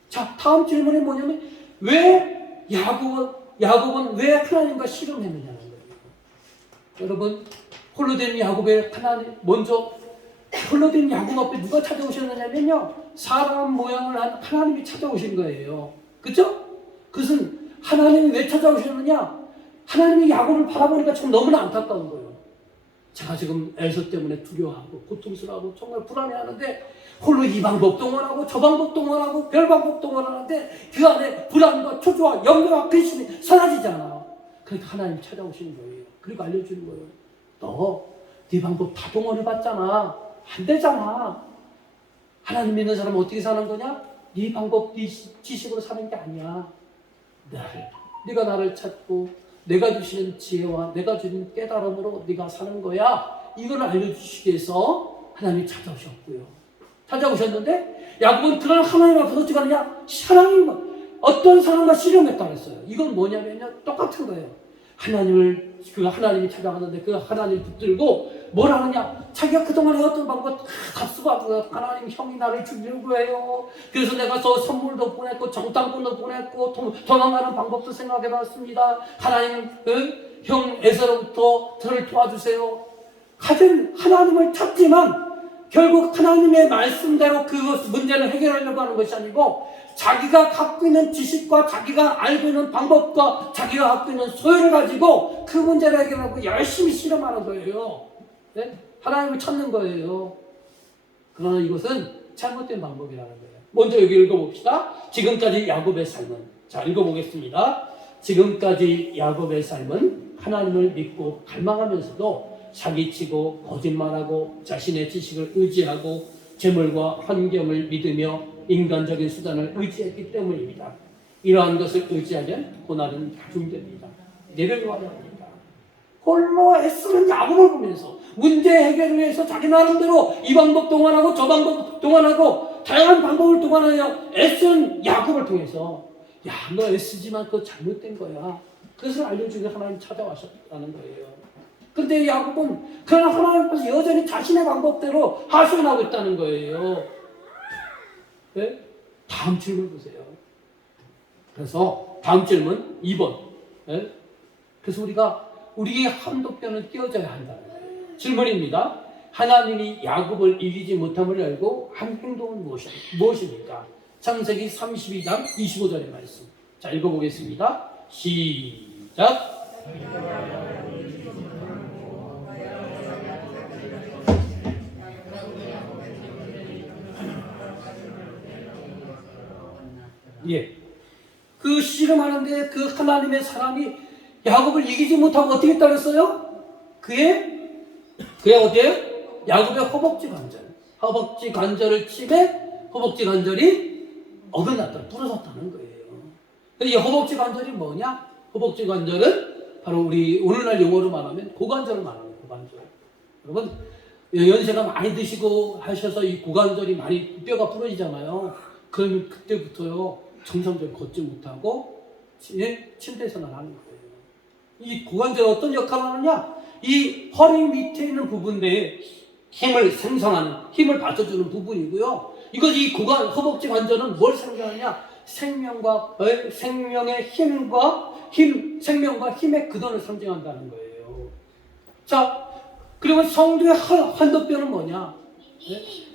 자, 다음 질문이 뭐냐면 왜 야곱은 왜 하나님과 씨름했느냐는 거예요. 여러분, 홀로된 야곱의 먼저 홀로된 야곱 앞에 누가 찾아오셨느냐면요, 사람 모양을 한 하나님이 찾아오신 거예요. 그죠? 그것은 하나님이 왜 찾아오셨느냐? 하나님이 야곱을 바라보니까 참 너무나 안타까운 거예요. 제가 지금 에서 때문에 두려워하고 고통스러워하고 정말 불안해하는데 홀로 이 방법 동원하고 저 방법 동원하고 별 방법 동원하는데 그 안에 불안과 초조와 염려와 근심이 사라지잖아. 그러니까 하나님 찾아오시는 거예요. 그리고 알려주는 거예요. 너 네 방법 다 동원해봤잖아. 안 되잖아. 하나님 믿는 사람은 어떻게 사는 거냐? 네 방법, 네 지식으로 사는 게 아니야. 네가 나를 찾고 내가 주시는 지혜와 내가 주는 깨달음으로 네가 사는 거야. 이걸 알려주시기 위해서 하나님이 찾아오셨고요. 찾아오셨는데 야곱은 그런 하나님 앞에서 어떻게 하느냐? 어떤 사람과 씨름했다 그랬어요. 이건 뭐냐면요, 똑같은 거예요. 하나님이 찾아가는데 그 하나님 붙들고 뭘 하느냐? 자기가 그동안에 어떤 방법 다 쓰고 하나님, 형이 나를 죽이려고 해요. 그래서 내가 저 선물도 보냈고 정당권도 보냈고 도망가는 방법도 생각해봤습니다. 하나님, 형 에서로부터 저를 도와주세요. 가진 하나님을 찾지만 결국 하나님의 말씀대로 그 문제를 해결하려고 하는 것이 아니고 자기가 갖고 있는 지식과 자기가 알고 있는 방법과 자기가 갖고 있는 소유를 가지고 그 문제를 해결하고 열심히 실험하는 거예요. 네? 하나님을 찾는 거예요. 그러나 이것은 잘못된 방법이라는 거예요. 먼저 여기 읽어봅시다. 지금까지 야곱의 삶은, 자 읽어보겠습니다. 지금까지 야곱의 삶은 하나님을 믿고 갈망하면서도 사기치고 거짓말하고 자신의 지식을 의지하고 재물과 환경을 믿으며 인간적인 수단을 의지했기 때문입니다. 이러한 것을 의지하면 고난은 가중됩니다. 내려놓아야 합니다. 홀로 애쓰는 야곱을 보면서 문제 해결을 위해서 자기 나름대로 이 방법 동원하고 저 방법 동원하고 다양한 방법을 동원하여 애쓰는 야곱을 통해서 야, 너 애쓰지만 그거 잘못된 거야. 그것을 알려주기 하나님 찾아왔었다는 거예요. 그런데 야곱은 그러나 하나님 앞에서 여전히 자신의 방법대로 하소연하고 있다는 거예요. 네? 다음 질문 보세요. 그래서 다음 질문 2번. 네? 그래서 우리의 한도뼈는 끼워져야 한다는 거예요. 질문입니다. 하나님이 야곱을 이기지 못함을 알고 한 행동은 무엇입니까? 창세기 32장 25절의 말씀. 자, 읽어보겠습니다. 시작. 예. 그 씨름하는데 그 하나님의 사람이 야곱을 이기지 못하고 어떻게 했다 그랬어요? 그의 어디에요? 야곱의 허벅지 관절. 허벅지 관절을 치매 허벅지 관절이 어긋났다, 부러졌다는 거예요. 이 허벅지 관절이 뭐냐? 허벅지 관절은 바로 우리 오늘날 용어로 말하면 고관절을 말하는 고관절. 여러분 연세가 많이 드시고 하셔서 이 고관절이 많이 뼈가 부러지잖아요. 그러면 그때부터요 정상적으로 걷지 못하고 침대생활을 하는 거예요. 이 고관절은 어떤 역할을 하느냐? 이 허리 밑에 있는 부분 내에 힘을 생성하는, 힘을 받쳐주는 부분이고요. 이 허벅지 관절은 뭘 생성하느냐? 생명의 힘과 생명과 힘의 근원을 상징한다는 거예요. 자, 그리고 성도의 환도뼈는 뭐냐? 네?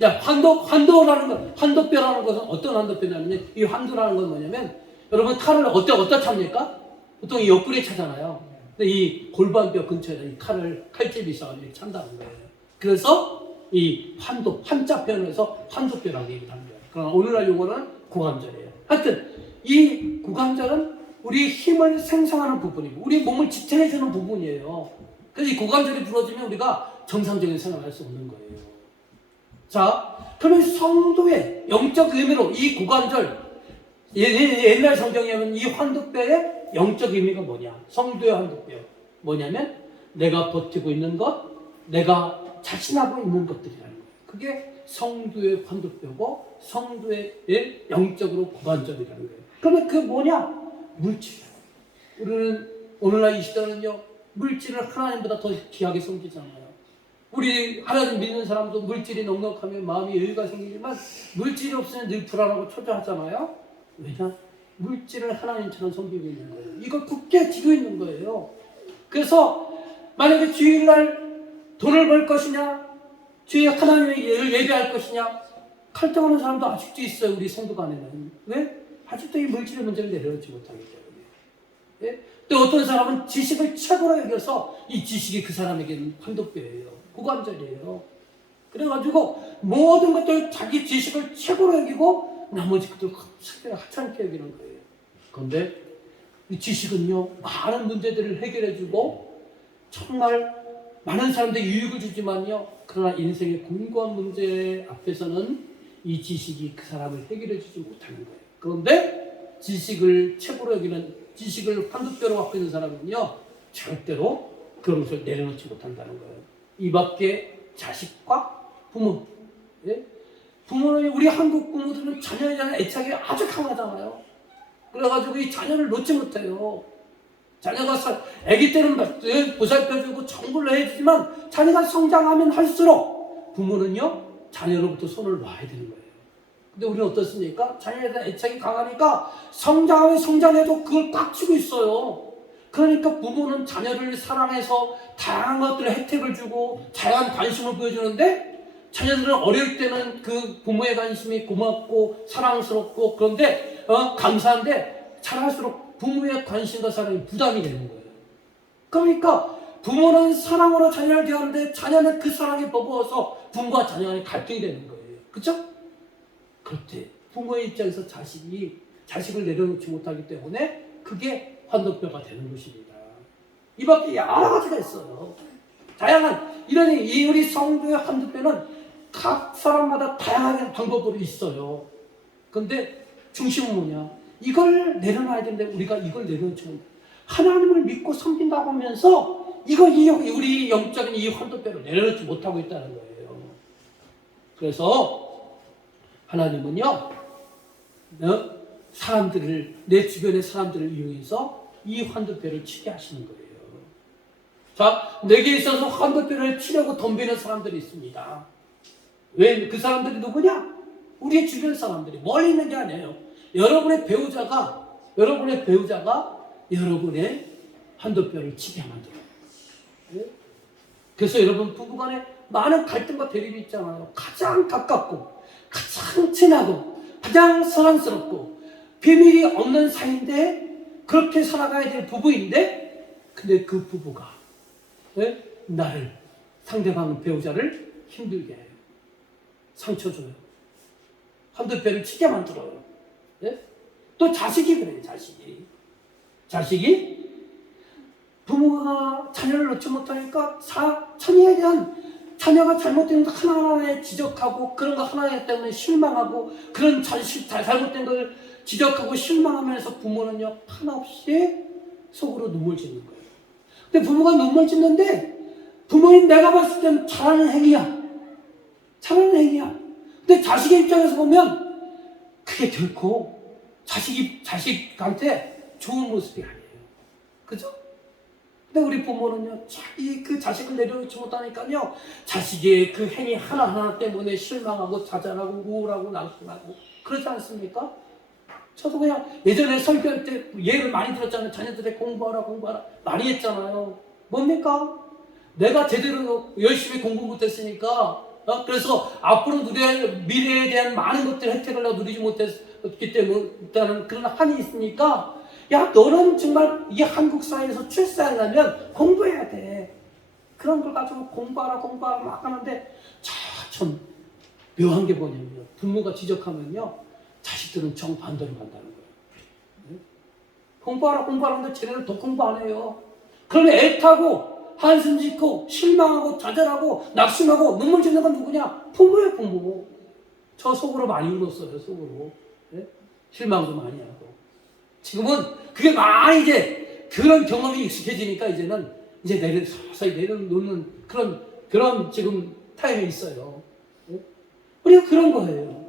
환도뼈라는 것은 어떤 환도뼈냐면, 이 환도라는 건 뭐냐면, 여러분 칼을 어디다 찹니까? 보통 이 옆구리에 차잖아요. 근데 이 골반뼈 근처에 이 칼집이 있어가지고 찬다는 거예요. 그래서 이 한자 표현에서 환도뼈라고 얘기를 합니다. 그러나 오늘날 용어는 고관절이에요. 하여튼 이 고관절은 우리 힘을 생성하는 부분이고 우리 몸을 지탱해주는 부분이에요. 그래서 이 고관절이 부러지면 우리가 정상적인 생활을 할 수 없는 거예요. 자, 그러면 성도의 영적 의미로 이 고관절, 옛날 성경에 하면 이 환도뼈의 영적 의미가 뭐냐? 성도의 환도뼈 뭐냐면 내가 버티고 있는 것, 내가 자신하고 있는 것들이라는 거예요. 그게 성도의 환도뼈고 성도의 영적으로 고관절이라는 거예요. 그러면 그 뭐냐? 물질. 우리는 오늘날 이 시대는요 물질을 하나님보다 더 귀하게 섬기잖아요. 우리 하나님 믿는 사람도 물질이 넉넉하면 마음이 여유가 생기지만 물질이 없으면 늘 불안하고 초조하잖아요. 왜냐? 물질을 하나님처럼 섬기고 있는 거예요. 이걸 굳게 쥐고 있는 거예요. 그래서 만약에 주일날 돈을 벌 것이냐, 주일 하나님의 예배할 것이냐, 칼등하는 사람도 아직도 있어요. 우리 성도 간에는. 왜? 아직도 이 물질의 문제를 내려놓지 못하기 때문에. 예? 또 어떤 사람은 지식을 최고로 여겨서 이 지식이 그 사람에게는 환도뼈예요. 고관절이에요. 그래가지고 모든 것들 자기 지식을 최고로 여기고 나머지 것들 하찮게 여기는 거예요. 그런데 이 지식은요 많은 문제들을 해결해주고 정말 많은 사람들이 유익을 주지만요 그러나 인생의 공고한 문제 앞에서는 이 지식이 그 사람을 해결해주지 못하는 거예요. 그런데 지식을 최고로 여기는 지식을 환도뼈로 갖고 있는 사람은요 절대로 그런 것을 내려놓지 못한다는 거예요. 이 밖에 자식과 부모, 예? 부모는 우리 한국 부모들은 자녀에 대한 애착이 아주 강하잖아요. 그래가지고 이 자녀를 놓지 못해요. 자녀가 아기 때는 보살펴주고 정불로 해주지만 자녀가 성장하면 할수록 부모는요 자녀로부터 손을 놔야 되는 거예요. 근데 우리는 어떻습니까? 자녀에 대한 애착이 강하니까 성장하면 성장해도 그걸 꽉 쥐고 있어요. 그러니까 부모는 자녀를 사랑해서 다양한 것들을 혜택을 주고 다양한 관심을 보여주는데 자녀들은 어릴 때는 그 부모의 관심이 고맙고 사랑스럽고 그런데 감사한데 자랄수록 부모의 관심과 사랑이 부담이 되는 거예요. 그러니까 부모는 사랑으로 자녀를 대하는데 자녀는 그 사랑에 버거워서 부모와 자녀 간에 갈등이 되는 거예요. 그렇죠? 그렇대. 부모의 입장에서 자식을 내려놓지 못하기 때문에 그게 환도뼈가 되는 것입니다. 이 밖에 여러 가지가 있어요. 다양한 이런 이 우리 성도의 환도뼈는 각 사람마다 다양한 방법으로 있어요. 그런데 중심은 뭐냐? 이걸 내려놔야 되는데 우리가 이걸 내려놓지 못해. 하나님을 믿고 섬긴다고 하면서 우리 영적인 이 환도뼈를 내려놓지 못하고 있다는 거예요. 그래서 하나님은요, 내 주변의 사람들을 이용해서 이 환도뼈를 치게 하시는 거예요. 자, 내게 있어서 환도뼈를 치려고 덤비는 사람들이 있습니다. 왜? 그 사람들이 누구냐? 우리 주변 사람들이 멀리 있는 게 아니에요. 여러분의 배우자가 여러분의 환도뼈를 치게 만들어요. 그래서 여러분 부부간에 많은 갈등과 대립이 있잖아요. 가장 가깝고 가장 친하고 가장 사랑스럽고 비밀이 없는 사이인데 그렇게 살아가야 될 부부인데 근데 그 부부가 나를 상대방 배우자를 힘들게 해요. 상처 줘요. 환도뼈를 치게 만들어요. 또 자식이 그래요. 자식이 부모가 자녀를 놓지 못하니까 자녀가 잘못된 거 하나하나 지적하고 그런 거 하나 때문에 실망하고 그런 잘못된 걸 지적하고 실망하면서 부모는요 한없이 속으로 눈물 짓는 거예요. 근데 부모가 눈물 짓는데 부모님 내가 봤을 때는 잘하는 행위야. 근데 자식의 입장에서 보면 그게 결코 자식한테 좋은 모습이 아니에요. 그죠? 근데 우리 부모는요, 그 자식을 내려놓지 못하니까요, 자식의 그 행위 하나하나 때문에 실망하고 좌절하고 우울하고 낙심하고 그러지 않습니까? 저도 그냥 예전에 설교할 때 예를 많이 들었잖아요. 자녀들의 공부하라 많이 했잖아요. 뭡니까? 내가 제대로 열심히 공부 못했으니까 그래서 앞으로 누릴 미래에 대한 많은 것들 혜택을 누리지 못했기 때문에 일단은 그런 한이 있으니까 야 너는 정말 이 한국 사회에서 출세하려면 공부해야 돼. 그런 걸 가지고 공부하라 막 하는데 참 묘한 게 뭐냐면요. 부모가 지적하면요. 자식들은 정반대로 간다는 거예요. 공부하라 하는데 쟤네는 더 공부 안 해요. 그러면 애타고 한숨 짓고 실망하고 좌절하고 낙심하고 눈물 짓는 건 누구냐? 부모예요, 부모. 저 속으로 많이 울었어요, 속으로. 네? 실망도 많이 하고. 지금은 그게 많이 이제 그런 경험이 익숙해지니까 이제는 서서히 내려놓는 그런 지금 타임에 있어요. 네? 우리가 그런 거예요.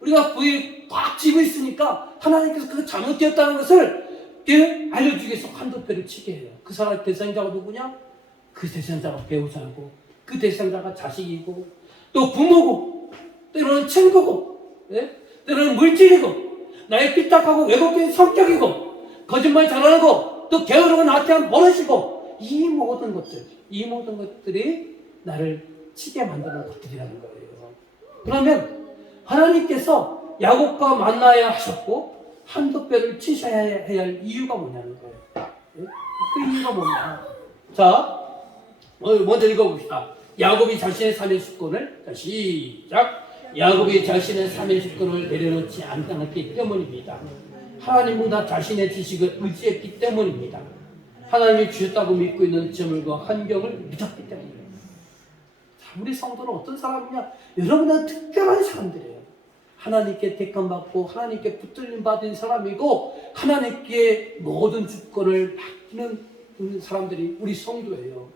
우리가 부에 꽉 쥐고 있으니까 하나님께서 그 잘못되었다는 것을 알려주기 위해서 환도뼈를 치게 해요. 그 사람의 대상자가 누구냐? 그 대상자가 배우자고 그 대상자가 자식이고 또 부모고 때로는 친구고 때로는 물질이고 나의 삐딱하고 왜곡된 성격이고 거짓말 잘하는 거 또 게으르고 나태한 버릇이고 이 모든 것들이 나를 치게 만드는 것들이라는 거예요. 그러면 하나님께서 야곱과 만나야 하셨고 환도뼈를 치셔야 할 이유가 뭐냐는 거예요. 그 이유가 뭐냐? 자, 먼저 읽어봅시다. 야곱이 자신의 삶의 주권을 시작. 야곱이 자신의 삶의 주권을 내려놓지 않았기 때문입니다. 하나님보다 자신의 지식을 의지했기 때문입니다. 하나님이 주셨다고 믿고 있는 재물과 환경을 믿었기 때문입니다. 우리 성도는 어떤 사람이냐? 여러분은 특별한 사람들이에요. 하나님께 택함받고 하나님께 붙들림 받은 사람이고 하나님께 모든 주권을 맡기는 사람들이 우리 성도예요.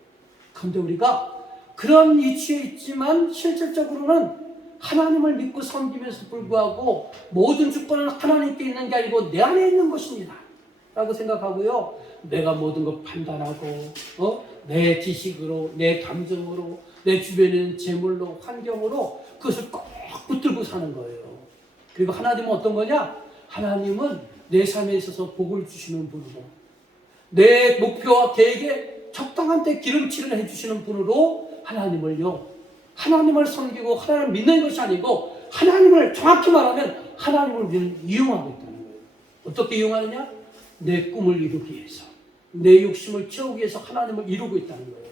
그런데 우리가 그런 위치에 있지만 실질적으로는 하나님을 믿고 섬기면서 불구하고 모든 주권은 하나님께 있는 게 아니고 내 안에 있는 것입니다 라고 생각하고요. 내가 모든 걸 판단하고 내 지식으로 내 감정으로 내 주변에 있는 재물로 환경으로 그것을 꼭 붙들고 사는 거예요. 그리고 하나님은 어떤 거냐? 하나님은 내 삶에 있어서 복을 주시는 분으로 내 목표와 계획에 적당한 때 기름칠을 해주시는 분으로 하나님을요 하나님을 섬기고 하나님을 믿는 것이 아니고 하나님을 정확히 말하면 하나님을 우리는 이용하고 있다는 거예요. 어떻게 이용하느냐? 내 꿈을 이루기 위해서, 내 욕심을 채우기 위해서 하나님을 이루고 있다는 거예요.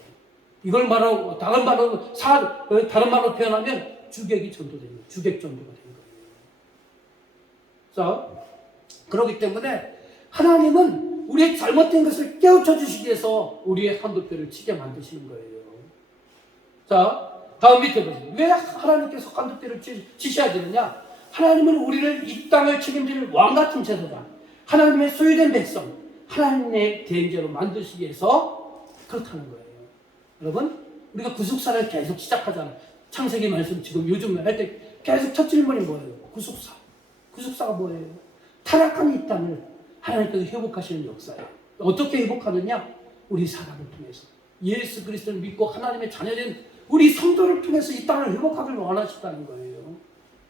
이걸 말하고 다른 말로 표현하면 주객이 전도되는 거예요. 주객 전도가 되는 거예요. 자, 그렇기 때문에 하나님은 우리의 잘못된 것을 깨우쳐 주시기 위해서 우리의 한도뼈를 치게 만드시는 거예요. 자, 다음 밑에 보세요. 왜 하나님께서 한도뼈를 치셔야 되느냐? 하나님은 우리를 이 땅을 책임질 왕 같은 제사장, 하나님의 소유된 백성, 하나님의 대행자로 만드시기 위해서 그렇다는 거예요. 여러분, 우리가 구속사를 계속 시작하잖아요. 창세기 말씀 지금 요즘 할 때 계속 첫 질문이 뭐예요? 구속사. 구속사가 뭐예요? 타락한 이 땅을 하나님께서 회복하시는 역사예요. 어떻게 회복하느냐? 우리 사람을 통해서. 예수 그리스도를 믿고 하나님의 자녀된 우리 성도를 통해서 이 땅을 회복하길 원하신다는 거예요.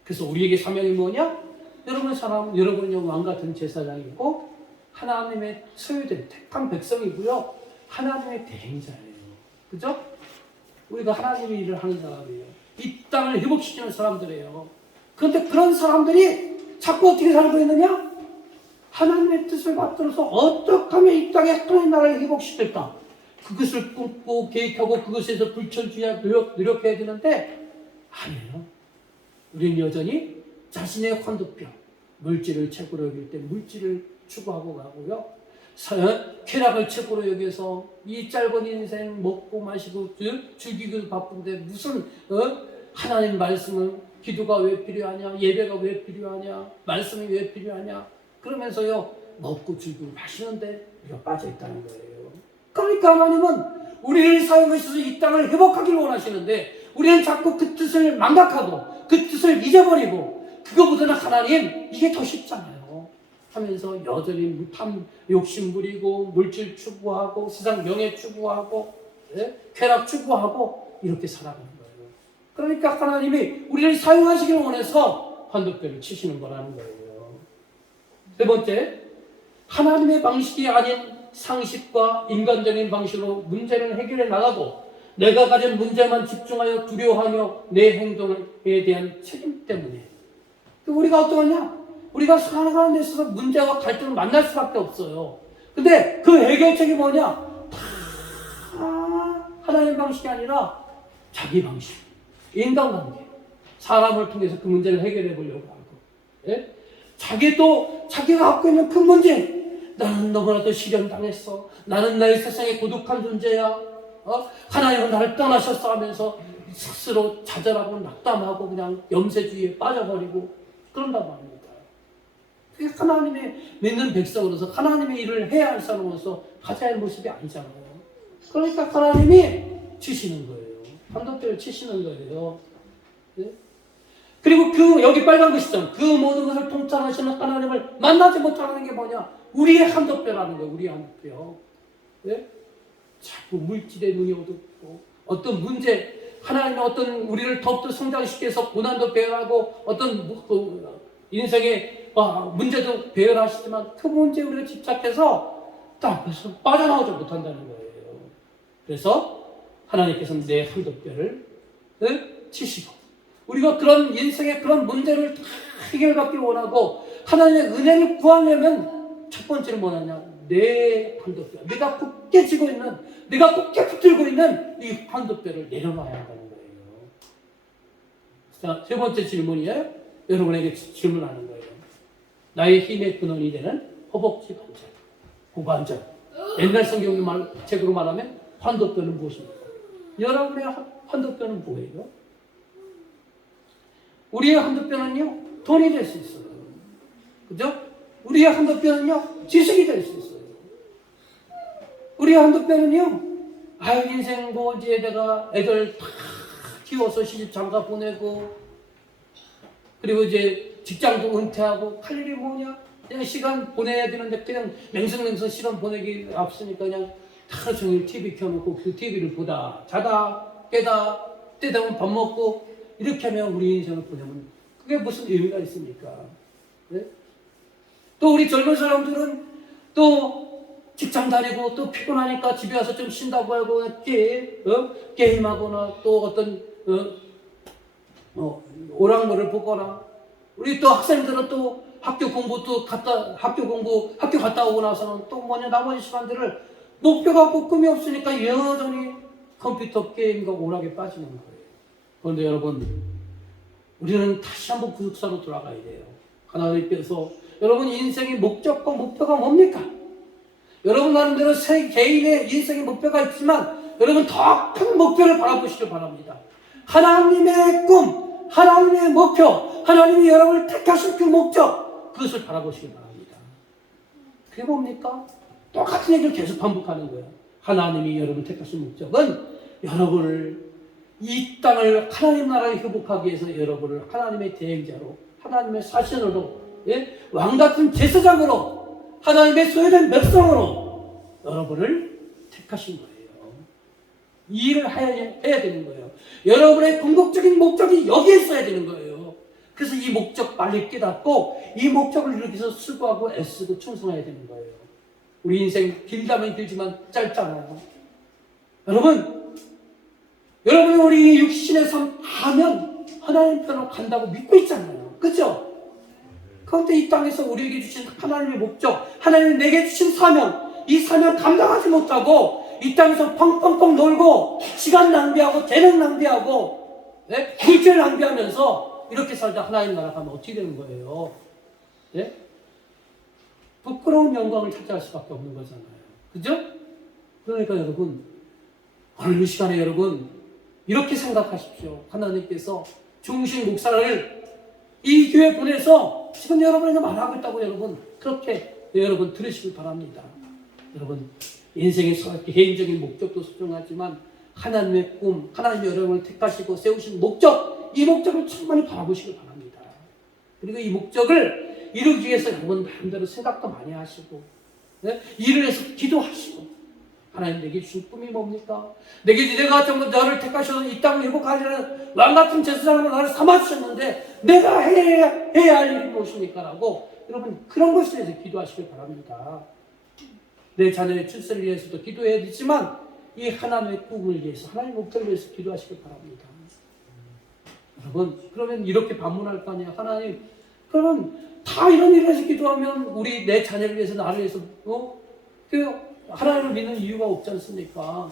그래서 우리에게 사명이 뭐냐? 여러분은 왕 같은 제사장이고 하나님의 소유된 택한 백성이고요. 하나님의 대행자예요. 그죠? 우리가 하나님의 일을 하는 사람이에요. 이 땅을 회복시키는 사람들이에요. 그런데 그런 사람들이 자꾸 어떻게 살고 있느냐? 하나님의 뜻을 받들어서 어떻게 하면 이 땅에 하나님의 나라를 회복시킬까? 그것을 꿈꾸고 계획하고 그것에서 불철주야 노력해야 되는데 아니에요. 우리는 여전히 자신의 환도뼈, 물질을 최고로 여길 때 물질을 추구하고 가고요. 쾌락을 최고로 여기서 이 짧은 인생 먹고 마시고 즐기고 바쁜데 무슨 하나님 말씀은 기도가 왜 필요하냐, 예배가 왜 필요하냐, 말씀이 왜 필요하냐, 그러면서요 먹고 즐기고 마시는데 우리가 빠져있다는 거예요. 그러니까 하나님은 우리를 사용하셔서 이 땅을 회복하기를 원하시는데 우리는 자꾸 그 뜻을 망각하고 그 뜻을 잊어버리고 그거보다는 하나님 이게 더 쉽잖아요 하면서 여전히 무탐 욕심 부리고 물질 추구하고 세상 명예 추구하고 쾌락 추구하고 이렇게 살아가는 거예요. 그러니까 하나님이 우리를 사용하시길 원해서 환도뼈를 치시는 거라는 거예요. 세 번째, 하나님의 방식이 아닌 상식과 인간적인 방식으로 문제를 해결해 나가고 내가 가진 문제만 집중하여 두려워하며 내 행동에 대한 책임 때문에 우리가 어떠하냐? 우리가 살아가는 데 있어서 문제와 갈등을 만날 수밖에 없어요. 근데 그 해결책이 뭐냐? 다 하나님 방식이 아니라 자기 방식, 인간관계, 사람을 통해서 그 문제를 해결해 보려고 하고, 예? 자기가 갖고 있는 큰 문제, 나는 너무나도 시련당했어. 나는 나의 세상에 고독한 존재야. 하나님은 나를 떠나셨어 하면서 스스로 좌절하고 낙담하고 그냥 염세주의에 빠져버리고 그런단 말입니다. 그게 하나님의 믿는 백성으로서 하나님의 일을 해야 할 사람으로서 가자의 모습이 아니잖아요. 그러니까 하나님이 치시는 거예요. 환도뼈를 치시는 거예요. 네? 그리고 여기 빨간 것이죠. 그 모든 것을 통찰하시는 하나님을 만나지 못하는 게 뭐냐? 우리의 한도뼈라는 거예요. 우리의 한도뼈. 네? 자꾸 물질에 눈이 어둡고 어떤 문제, 하나님의 어떤 우리를 더욱더 성장시켜서 고난도 배열하고 어떤 인생의 문제도 배열하시지만 그 문제에 우리가 집착해서 딱 빠져나오지 못한다는 거예요. 그래서 하나님께서는 내 한도뼈를 치시고 우리가 그런 인생의 그런 문제를 다 해결받기 원하고 하나님의 은혜를 구하려면 첫 번째는 뭐냐냐? 내 한도뼈, 내가 굳게 쥐고 있는, 내가 굳게 붙들고 있는 이 한도뼈를 내려놔야 한다는 거예요. 자, 세 번째 질문이에요. 여러분에게 질문하는 거예요. 나의 힘의 근원이 되는 허벅지 관절, 고관절. 옛날 책으로 말하면 환도뼈는 무엇입니까? 여러분의 환도뼈는 뭐예요? 우리의 한도뼈는요, 돈이 될 수 있어요. 그죠? 우리의 한도뼈는요, 지식이 될 수 있어요. 우리의 한도뼈는요, 인생 이제 내가 애들 다 키워서 시집 장가 보내고, 그리고 이제 직장도 은퇴하고, 할 일이 뭐냐? 그냥 시간 보내야 되는데, 그냥 맹성맹성 시간 보내기 앞서니까 그냥 하루 종일 TV 켜놓고 그 TV를 보다, 자다, 깨다, 때 되면 밥 먹고, 이렇게 하면 우리 인생을 보내면 그게 무슨 의미가 있습니까? 네? 또 우리 젊은 사람들은 또 직장 다니고 또 피곤하니까 집에 와서 좀 쉰다고 하고 게임하거나 또 어떤 오락물을 보거나, 우리 또 학생들은 또 학교 갔다 오고 나서는 또 나머지 시간들을 목표가 없고 꿈이 없으니까 여전히 컴퓨터 게임과 오락에 빠지는 거예요. 그런데 여러분, 우리는 다시 한번 그 역사로 돌아가야 돼요. 하나님께서 여러분 인생의 목적과 목표가 뭡니까? 여러분 나름대로 개인의 인생의 목표가 있지만 여러분 더 큰 목표를 바라보시길 바랍니다. 하나님의 꿈, 하나님의 목표, 하나님이 여러분을 택하실 그 목적, 그것을 바라보시길 바랍니다. 그게 뭡니까? 똑같은 얘기를 계속 반복하는 거예요. 하나님이 여러분을 택하신 목적은 여러분을 이 땅을 하나님 나라에 회복하기 위해서 여러분을 하나님의 대행자로, 하나님의 사신으로, 왕같은 제사장으로, 하나님의 소유된 백성으로 여러분을 택하신 거예요. 이 일을 해야 되는 거예요. 여러분의 궁극적인 목적이 여기에 있어야 되는 거예요. 그래서 이 목적 빨리 깨닫고 이 목적을 이루기 위해서 수고하고 애쓰고 충성해야 되는 거예요. 우리 인생 길다면 길지만 짧잖아요. 여러분이 우리 육신의 삶 하면 하나님 편으로 간다고 믿고 있잖아요. 그렇죠? 그런데 이 땅에서 우리에게 주신 하나님의 목적, 하나님이 내게 주신 사명, 이 사명 감당하지 못하고 이 땅에서 펑펑펑 놀고 시간 낭비하고 재능 낭비하고 물질 낭비하면서 이렇게 살다 하나님 나라 가면 어떻게 되는 거예요? 부끄러운 영광을 찾아갈 수밖에 없는 거잖아요. 그죠? 그러니까 여러분, 오늘 이 시간에 여러분 이렇게 생각하십시오. 하나님께서 중심 목사를 이 교회 보내서 지금 여러분에게 말하고 있다고 여러분 그렇게 여러분 들으시길 바랍니다. 여러분 인생의 개인적인 목적도 소중하지만 하나님의 꿈, 하나님이 여러분을 택하시고 세우신 목적, 이 목적을 충분히 바라보시길 바랍니다. 그리고 이 목적을 이루기 위해서 여러분 마음대로 생각도 많이 하시고 일을 해서 기도하시고 하나님 내게 주신 꿈이 뭡니까? 내가 정말 너를 택하셔서 이 땅을 회복하려는 왕같은 제사장으로 나를 삼아주셨는데 내가 해야 할 일이 무엇입니까? 라고 여러분 그런 것에 대해서 기도하시길 바랍니다. 내 자녀의 출세를 위해서도 기도해야 되지만 이 하나님의 꿈을 위해서, 하나님의 목표를 위해서 기도하시길 바랍니다. 여러분 그러면 이렇게 반문할 거 아니야. 하나님 그러면 다 이런 일을 해서 기도하면 우리 내 자녀를 위해서 나를 위해서 하나님을 믿는 이유가 없지 않습니까?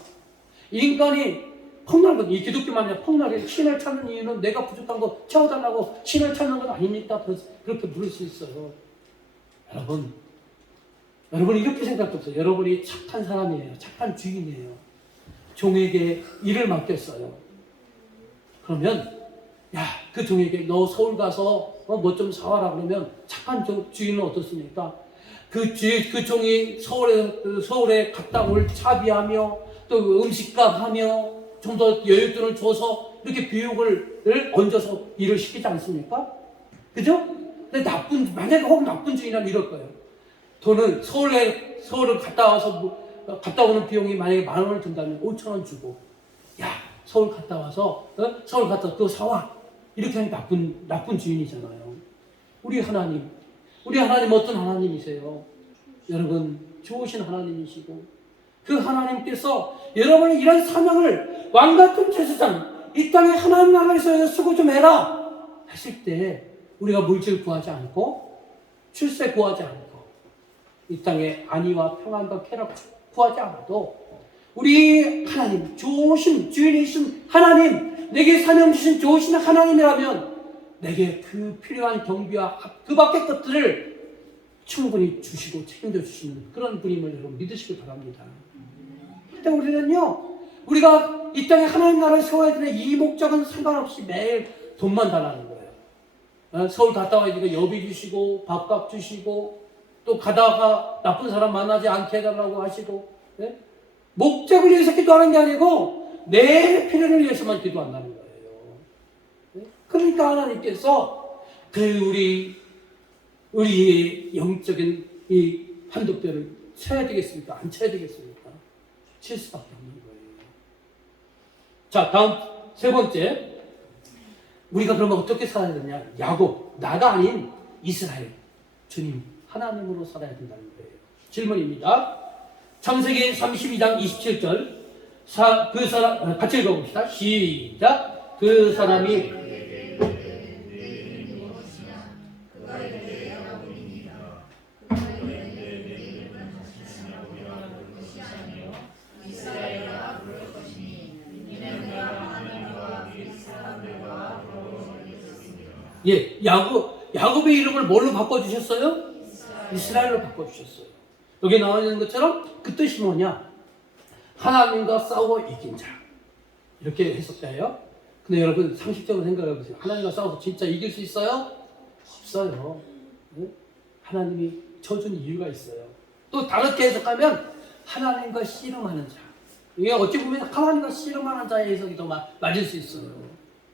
인간이 폭락은 이 기독교만 아니라 폭락에 신을 찾는 이유는 내가 부족한 거 채워달라고 신을 찾는 건 아닙니까? 그렇게 물을 수 있어요. 여러분 이렇게 생각했어요. 여러분이 착한 사람이에요. 착한 주인이에요. 종에게 일을 맡겼어요. 그러면 그 종에게 너 서울 가서 뭐 좀 사와라 그러면 착한 주인은 어떻습니까? 그 종이 서울에 갔다 올 차비하며 또 음식값 하며 좀 더 여윳돈을 줘서 이렇게 비용을 얹어서 일을 시키지 않습니까? 그죠? 근데 만약에 혹 나쁜 주인이라면 이럴 거예요. 돈을 서울을 갔다 오는 비용이 만약에 10,000원을 든다면 5,000원 주고 서울 갔다 와서 그거 사와 이렇게 하는 나쁜 주인이잖아요. 우리 하나님 어떤 하나님이세요? 여러분 좋으신 하나님이시고 그 하나님께서 여러분이 이런 사명을 왕같은 제사장 이 땅에 하나님 나라에서 수고 좀 해라 했을 때 우리가 물질 구하지 않고 출세 구하지 않고 이 땅에 안위와 평안과 쾌락 구하지 않아도 우리 하나님 좋으신 주인이신 하나님 내게 사명 주신 좋으신 하나님이라면 내게 그 필요한 경비와 그 밖의 것들을 충분히 주시고 책임져 주시는 그런 분임을 여러분 믿으시길 바랍니다. 근데 우리는요 우리가 이 땅에 하나님 나라를 세워야 되는 이 목적은 상관없이 매일 돈만 달라는 거예요. 서울 갔다 와야지 여비 주시고 밥값 주시고 또 가다가 나쁜 사람 만나지 않게 해달라고 하시고 목적을 위해서 기도하는 게 아니고 내 필요를 위해서만 기도한다는 거예요. 그러니까 하나님께서 우리의 영적인 이 한도뼈를 쳐야 되겠습니까? 안 쳐야 되겠습니까? 칠 수밖에 없는 거예요. 자, 다음 세 번째. 우리가 그러면 어떻게 살아야 되냐? 야곱, 나가 아닌 이스라엘, 주님, 하나님으로 살아야 된다는 거예요. 질문입니다. 창세기 32장 27절. 같이 읽어봅시다. 시작. 그 사람이 예, 야곱의 이름을 뭘로 바꿔주셨어요? 이스라엘로 바꿔주셨어요. 여기 나와 있는 것처럼 그 뜻이 뭐냐? 하나님과 싸워 이긴 자. 이렇게 해석돼요. 근데 여러분 상식적으로 생각해 보세요. 하나님과 싸워서 진짜 이길 수 있어요? 없어요. 네? 하나님이 쳐준 이유가 있어요. 또 다르게 해석하면 하나님과 씨름하는 자. 이게 어찌 보면 하나님과 씨름하는 자의 해석이 더 맞을 수 있어요.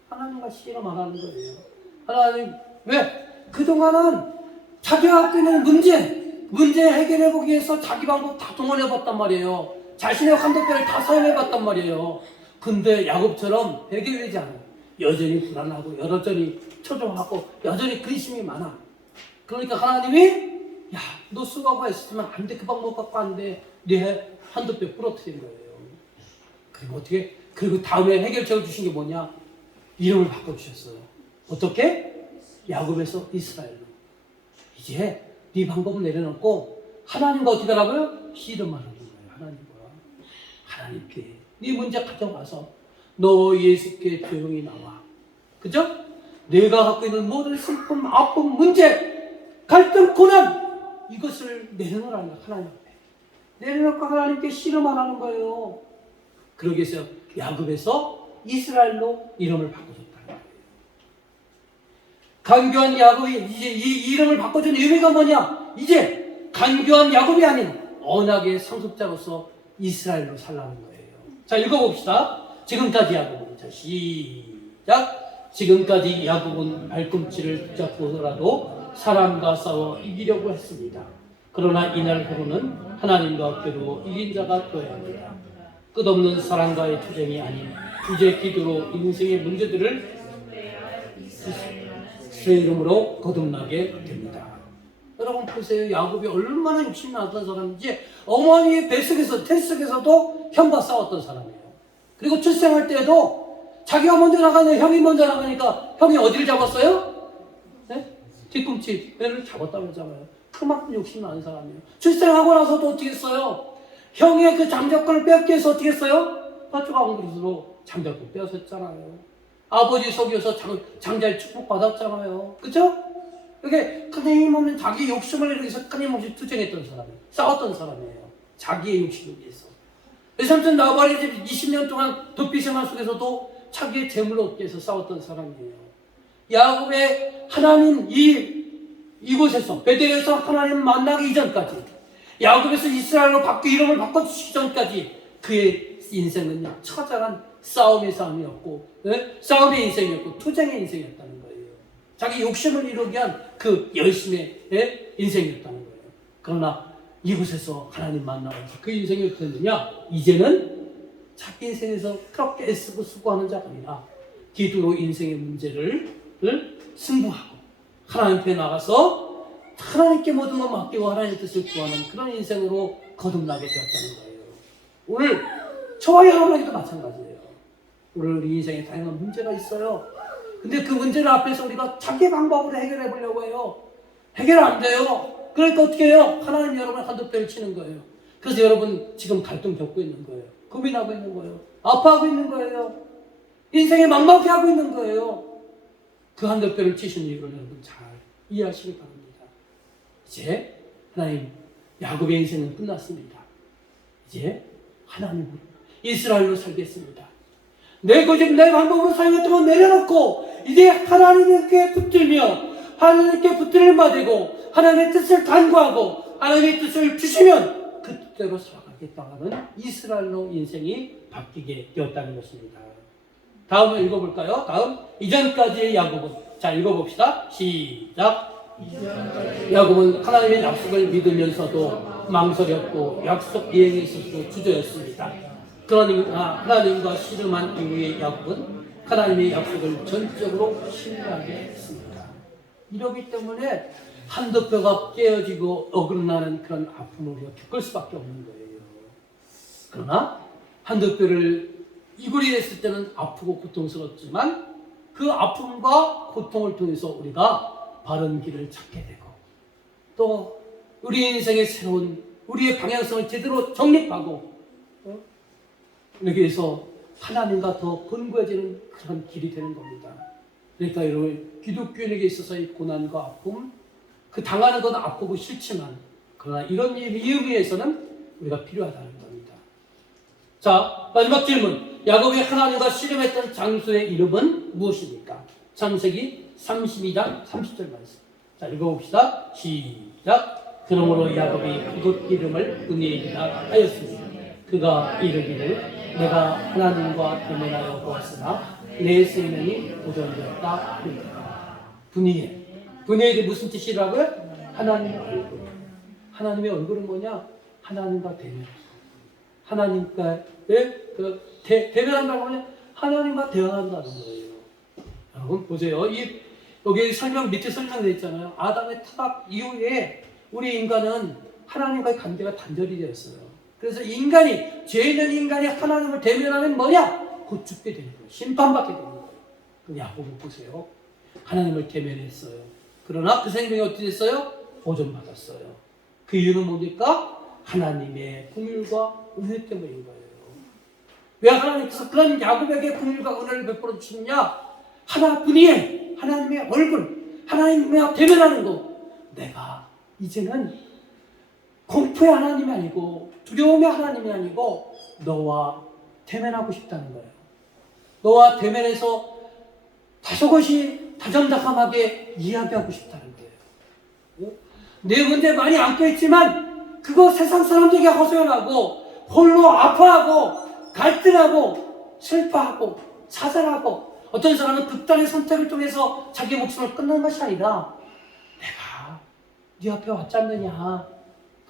하나님과 씨름하는 거예요. 하나님, 왜? 그동안은 자기가 갖고 있는 문제 해결해보기 위해서 자기 방법 다 동원해봤단 말이에요. 자신의 한도표를 다 사용해봤단 말이에요. 근데 야곱처럼 해결되지 않아요. 여전히 불안하고, 여전히 초조하고, 여전히 근심이 많아. 그러니까 하나님이, 야, 너 수고하고 했으면 안 돼. 그 방법 갖고 안 돼. 네 한도표 부러뜨린 거예요. 그리고 어떻게, 그리고 다음에 해결책을 주신 게 뭐냐? 이름을 바꿔주셨어요. 어떻게? 야곱에서 이스라엘로. 이제 네 방법을 내려놓고 하나님과 어떻게 하라고요? 씨름하는 거예요. 하나님께 네 문제 가져와서 너 예수께 조용히 나와. 그죠? 내가 갖고 있는 모든 슬픔, 아픔, 문제, 갈등, 고난 이것을 내려놓으라는 거예요. 하나님 앞에. 내려놓고 하나님께 씨름하라는 거예요. 그러기 위해서 야곱에서 이스라엘로 이름을 바꿔줬다는 거예요. 간교한 야곱이 이제 이 이름을 바꿔준 의미가 뭐냐? 이제 간교한 야곱이 아닌 언약의 상속자로서 이스라엘로 살라는 거예요. 자, 읽어봅시다. 지금까지 야곱은, 자, 시작. 지금까지 야곱은 발꿈치를 붙잡고서라도 사람과 싸워 이기려고 했습니다. 그러나 이날부로는 하나님과 겨루어 이긴 자가 되어야 합니다. 끝없는 사랑과의 투쟁이 아닌 이제 기도로 인생의 문제들을 새 이름으로 거듭나게 됩니다. 여러분 보세요. 야곱이 얼마나 욕심이 났던 사람인지 어머니의 태속에서도 형과 싸웠던 사람이에요. 그리고 출생할 때도 자기가 먼저 나가냐 형이 먼저 나가니까 형이 어디를 잡았어요? 네? 뒤꿈치를 잡았다고 하잖아요. 그만큼 욕심이 많은 사람이에요. 출생하고 나서도 어떻게 했어요? 형의 그 장자권을 빼앗기 위해서 어떻게 했어요? 팥죽 한 그릇으로 장자권 빼앗았잖아요. 아버지 속여서 장자의 축복 받았잖아요. 그죠? 이게 끊임없는 자기 욕심을 위해서 끊임없이 투쟁했던 사람이에요. 싸웠던 사람이에요. 자기의 욕심을 위해서. 삼촌 나발의 집 20년 동안 도피 생활 속에서도 자기의 재물을 얻기 위해서 싸웠던 사람이에요. 야곱의 하나님 이곳에서 베델에서 하나님 만나기 이전까지 야곱에서 이스라엘로 이름을 바꿔주시기 전까지 그의 인생은요 처절한 싸움의 삶이었고 싸움의 인생이었고 투쟁의 인생이었다는 거예요. 자기 욕심을 이루기 위한 그 열심의 인생이었다는 거예요. 그러나 이곳에서 하나님 만나서 그 인생이 어떻게 됐느냐? 이제는 자기 인생에서 그렇게 애쓰고 수고하는 자가 아니라 기도로 인생의 문제를 승부하고 하나님 앞에 나가서 하나님께 모든 걸 맡기고 하나님의 뜻을 구하는 그런 인생으로 거듭나게 되었다는 거예요. 오늘 저와 여러분에게도 마찬가지예요. 오늘 우리 인생에 다양한 문제가 있어요. 근데 그 문제를 앞에서 우리가 자기 방법으로 해결해 보려고 해요. 해결 안 돼요. 그러니까 어떻게 해요? 하나님 여러분 한도뼈를 치는 거예요. 그래서 여러분 지금 갈등 겪고 있는 거예요. 고민하고 있는 거예요. 아파하고 있는 거예요. 인생에 막막해 하고 있는 거예요. 그 한도뼈를 치신 이유를 여러분 잘 이해하시기 바랍니다. 이제 하나님 야곱의 인생은 끝났습니다. 이제 하나님으로 이스라엘로 살겠습니다. 내 고집 내 방법으로 사용했던 건 내려놓고 이제 하나님께 붙들며 하나님께 붙들을 맞고 하나님의 뜻을 간구하고 하나님의 뜻을 주시면 그 뜻대로 살아가겠다는 이스라엘로 인생이 바뀌게 되었다는 것입니다. 다음을 읽어볼까요? 다음 이전까지의 야곱은 자 읽어봅시다. 시작. 야곱은 하나님의 약속을 믿으면서도 망설였고 약속 이행에 있어서도 주저였습니다. 그러나 하나님과 씨름한 이후의 야곱은 하나님의 약속을 전적으로 신뢰하게 했습니다. 이러기 때문에 한도뼈가 깨어지고 어긋나는 그런 아픔을 겪을 수밖에 없는 거예요. 그러나 한도뼈를 이골이 됐을 때는 아프고 고통스럽지만 그 아픔과 고통을 통해서 우리가 바른 길을 찾게 되고 또 우리 인생의 새로운 우리의 방향성을 제대로 정립하고 이렇게 해서 하나님과 더 건고해지는 그런 길이 되는 겁니다. 그러니까 여러분 기독교인에게 있어서의 고난과 아픔 그 당하는 건 아프고 싫지만 그러나 이런 의미에서는 우리가 필요하다는 겁니다. 자, 마지막 질문. 야곱이 하나님과 씨름했던 장소의 이름은 무엇입니까? 창세기 32장 30절 말씀. 자, 읽어봅시다. 시작. 그러므로 야곱이 그곳 이름을 브니엘이라 하였습니다. 그가 이르기를 내가 하나님과 대면하여 보았으나 내 생명이 보존되었다. 브니엘. 브니엘이 무슨 뜻이라고요? 하나님의 얼굴. 하나님의 얼굴은 뭐냐? 하나님과 대면. 하나님과 대면한다고 하면 하나님과 대화한다는 거예요. 여러분 보세요. 여기 밑에 설명되어 있잖아요. 아담의 타락 이후에 우리 인간은 하나님과의 관계가 단절이 되었어요. 그래서 죄 있는 인간이 하나님을 대면하면 뭐냐? 곧 죽게 되는 거예요. 심판받게 되는 거예요. 그 야곱을 보세요. 하나님을 대면했어요. 그러나 그 생명이 어떻게 됐어요? 보존받았어요. 그 이유는 뭡니까? 하나님의 긍휼과 은혜 때문인 거예요. 왜 하나님께서 그런 야곱에게 긍휼과 은혜를 베풀어 주시느냐? 하나뿐이에요. 하나님의 얼굴, 하나님과 대면하는 거. 내가 이제는 공포의 하나님이 아니고 두려움의 하나님이 아니고 너와 대면하고 싶다는 거예요. 너와 대면해서 다소곳이 다정다감하게 이야기하고 싶다는 거예요. 내 문제 많이 안고 있지만 그거 세상 사람들에게 허소연하고 홀로 아파하고 갈등하고 슬퍼하고 사살하고 어떤 사람은 극단의 선택을 통해서 자기 목숨을 끊는 것이 아니라 내가 네 앞에 왔지 않느냐.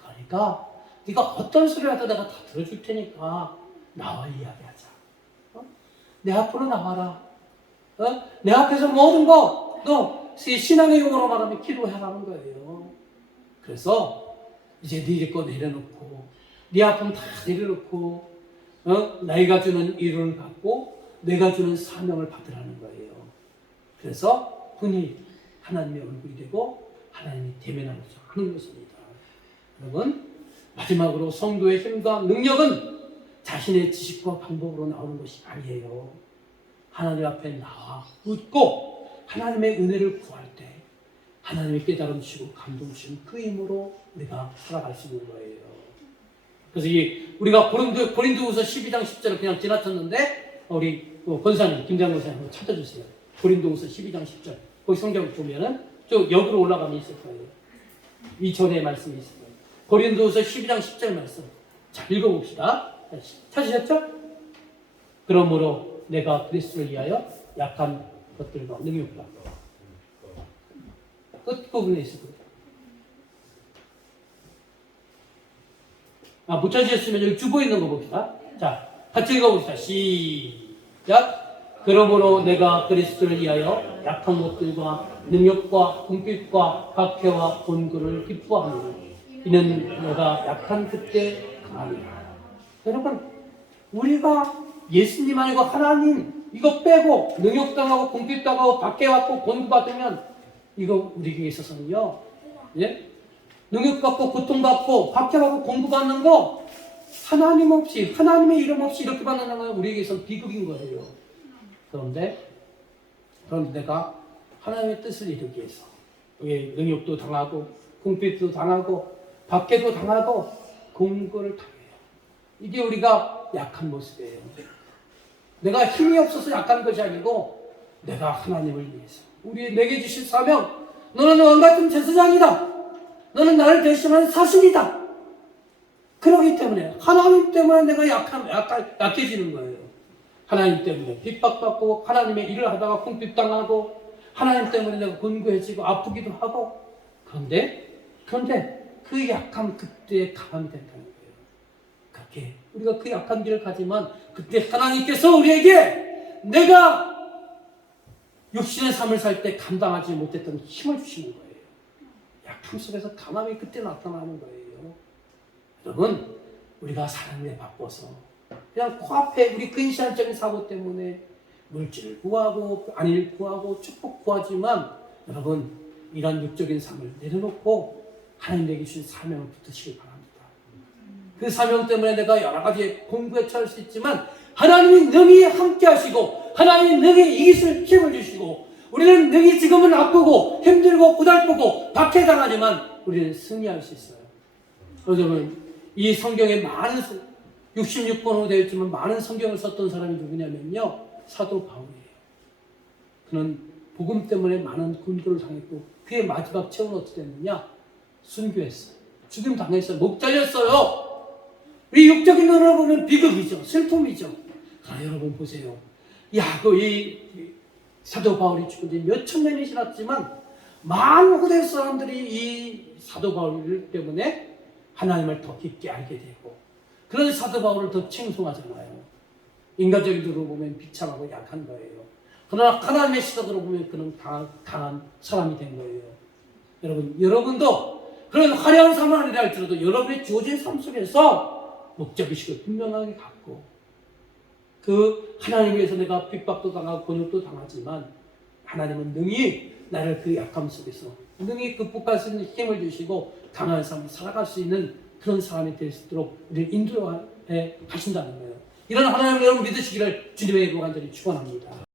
그러니까 네가 어떤 소리 하도 내가 다 들어줄 테니까 나와 이야기하자. 내 앞으로 나와라. 내 앞에서 모든 거 너 신앙의 용어로 말하면 기도해라는 거예요. 그래서 이제 네 거 내려놓고 네 아픔 다 내려놓고 내가 주는 일을 받고 내가 주는 사명을 받으라는 거예요. 그래서 흔히 하나님의 얼굴이 되고 하나님이 대면하는 것입니다. 여러분 마지막으로 성도의 힘과 능력은 자신의 지식과 방법으로 나오는 것이 아니에요. 하나님 앞에 나와 웃고 하나님의 은혜를 구할 때 하나님의 깨달음 주시고 감동 주시는 그 힘으로 우리가 살아갈 수 있는 거예요. 그래서 우리가 고린도후서 12장 10절을 그냥 지나쳤는데 우리 권사님 김장 권사님 한번 찾아주세요. 고린도후서 12장 10절 거기 성경 보면은 쭉 역으로 올라가면 있을 거예요. 이 전에 말씀이 있을 거예요. 고린도후서 12장 10절 말씀. 자, 읽어봅시다. 찾으셨죠? 그러므로 내가 그리스도를 위하여 약한 것들과 능욕과 끝부분에 있을 거예요. 못 찾으셨으면 여기 주보 있는 거 봅시다. 자, 같이 읽어봅시다. 시작. 그러므로 내가 그리스도를 위하여 약한 것들과 능력과 궁핍과 박해와 곤고를 기뻐하노라. 이는 내가 약한 그때 강하니라. 여러분, 우리가 예수님 아니고 하나님 이거 빼고 능욕당하고 궁핍당하고 박해받고 곤고받으면 이거 우리에게 있어서는요, 예? 능욕받고 고통받고 박해받고 공부받는 거 하나님 없이 하나님의 이름 없이 이렇게 받는 건 우리에게선 비극인 거예요. 그런데 내가 하나님의 뜻을 이루기 위해서 능욕도 당하고 궁핍도 당하고 박해도 당하고 공고를 당해요. 이게 우리가 약한 모습이에요. 내가 힘이 없어서 약한 것이 아니고 내가 하나님을 위해서 내게 주신 사명, 너는 왕같은 제사장이다. 너는 나를 대신하는 사신이다. 그렇기 때문에 하나님 때문에 내가 약해지는 거예요. 하나님 때문에 핍박받고 하나님의 일을 하다가 궁핍당하고 하나님 때문에 내가 곤고해지고 아프기도 하고 그런데 그 약함 그때에 강함이 된다는 거예요. 그렇게 우리가 그 약한 길을 가지만 그때 하나님께서 우리에게 내가 육신의 삶을 살 때 감당하지 못했던 힘을 주시는 거예요. 약함 속에서 강함이 그때 나타나는 거예요. 여러분, 우리가 사람에 바빠서 그냥 코앞에 우리 근시안적인 사고 때문에 물질을 구하고 안위를 구하고 축복 구하지만 여러분 이런 육적인 삶을 내려놓고 하나님에게 주신 사명을 붙드시길 바랍니다. 그 사명 때문에 내가 여러 가지 공부에 처할 수 있지만 하나님이 능히 함께 하시고 하나님이 능히 이기실 힘을 주시고 우리는 능히 지금은 아프고 힘들고 고달프고 박해당하지만 우리는 승리할 수 있어요. 여러분 이 성경에 많은 66번으로 되어 있지만 많은 성경을 썼던 사람이 누구냐면요 사도 바울이에요. 그는 복음 때문에 많은 곤고를 당했고 그의 마지막 최후는 어떻게 됐느냐 순교했어요. 죽임 당했어요. 목 잘렸어요. 우리 육적인 눈으로 보면 비극이죠. 슬픔이죠. 그러나 여러분 보세요. 이 사도 바울이 죽은 지 몇천 년이 지났지만 많은 후대 사람들이 이 사도 바울 때문에 하나님을 더 깊게 알게 되고 그런 사도 바울을 더 칭송하잖아요. 인간적인 눈으로 보면 비참하고 약한 거예요. 그러나 하나님의 시각으로 보면 그는 강한 사람이 된 거예요. 여러분도 그런 화려한 삶은 아니라 할지라도 여러분의 주어진 삶 속에서 목적의식을 분명하게 갖고 그 하나님 위해서 내가 핍박도 당하고 곤욕도 당하지만 하나님은 능히 나를 그 약함 속에서 능히 극복할 수 있는 힘을 주시고 강한 삶을 살아갈 수 있는 그런 사람이 될 수 있도록 우리를 인도해 가신다는 거예요. 이런 하나님을 여러분 믿으시기를 주님의 간절히 축원합니다.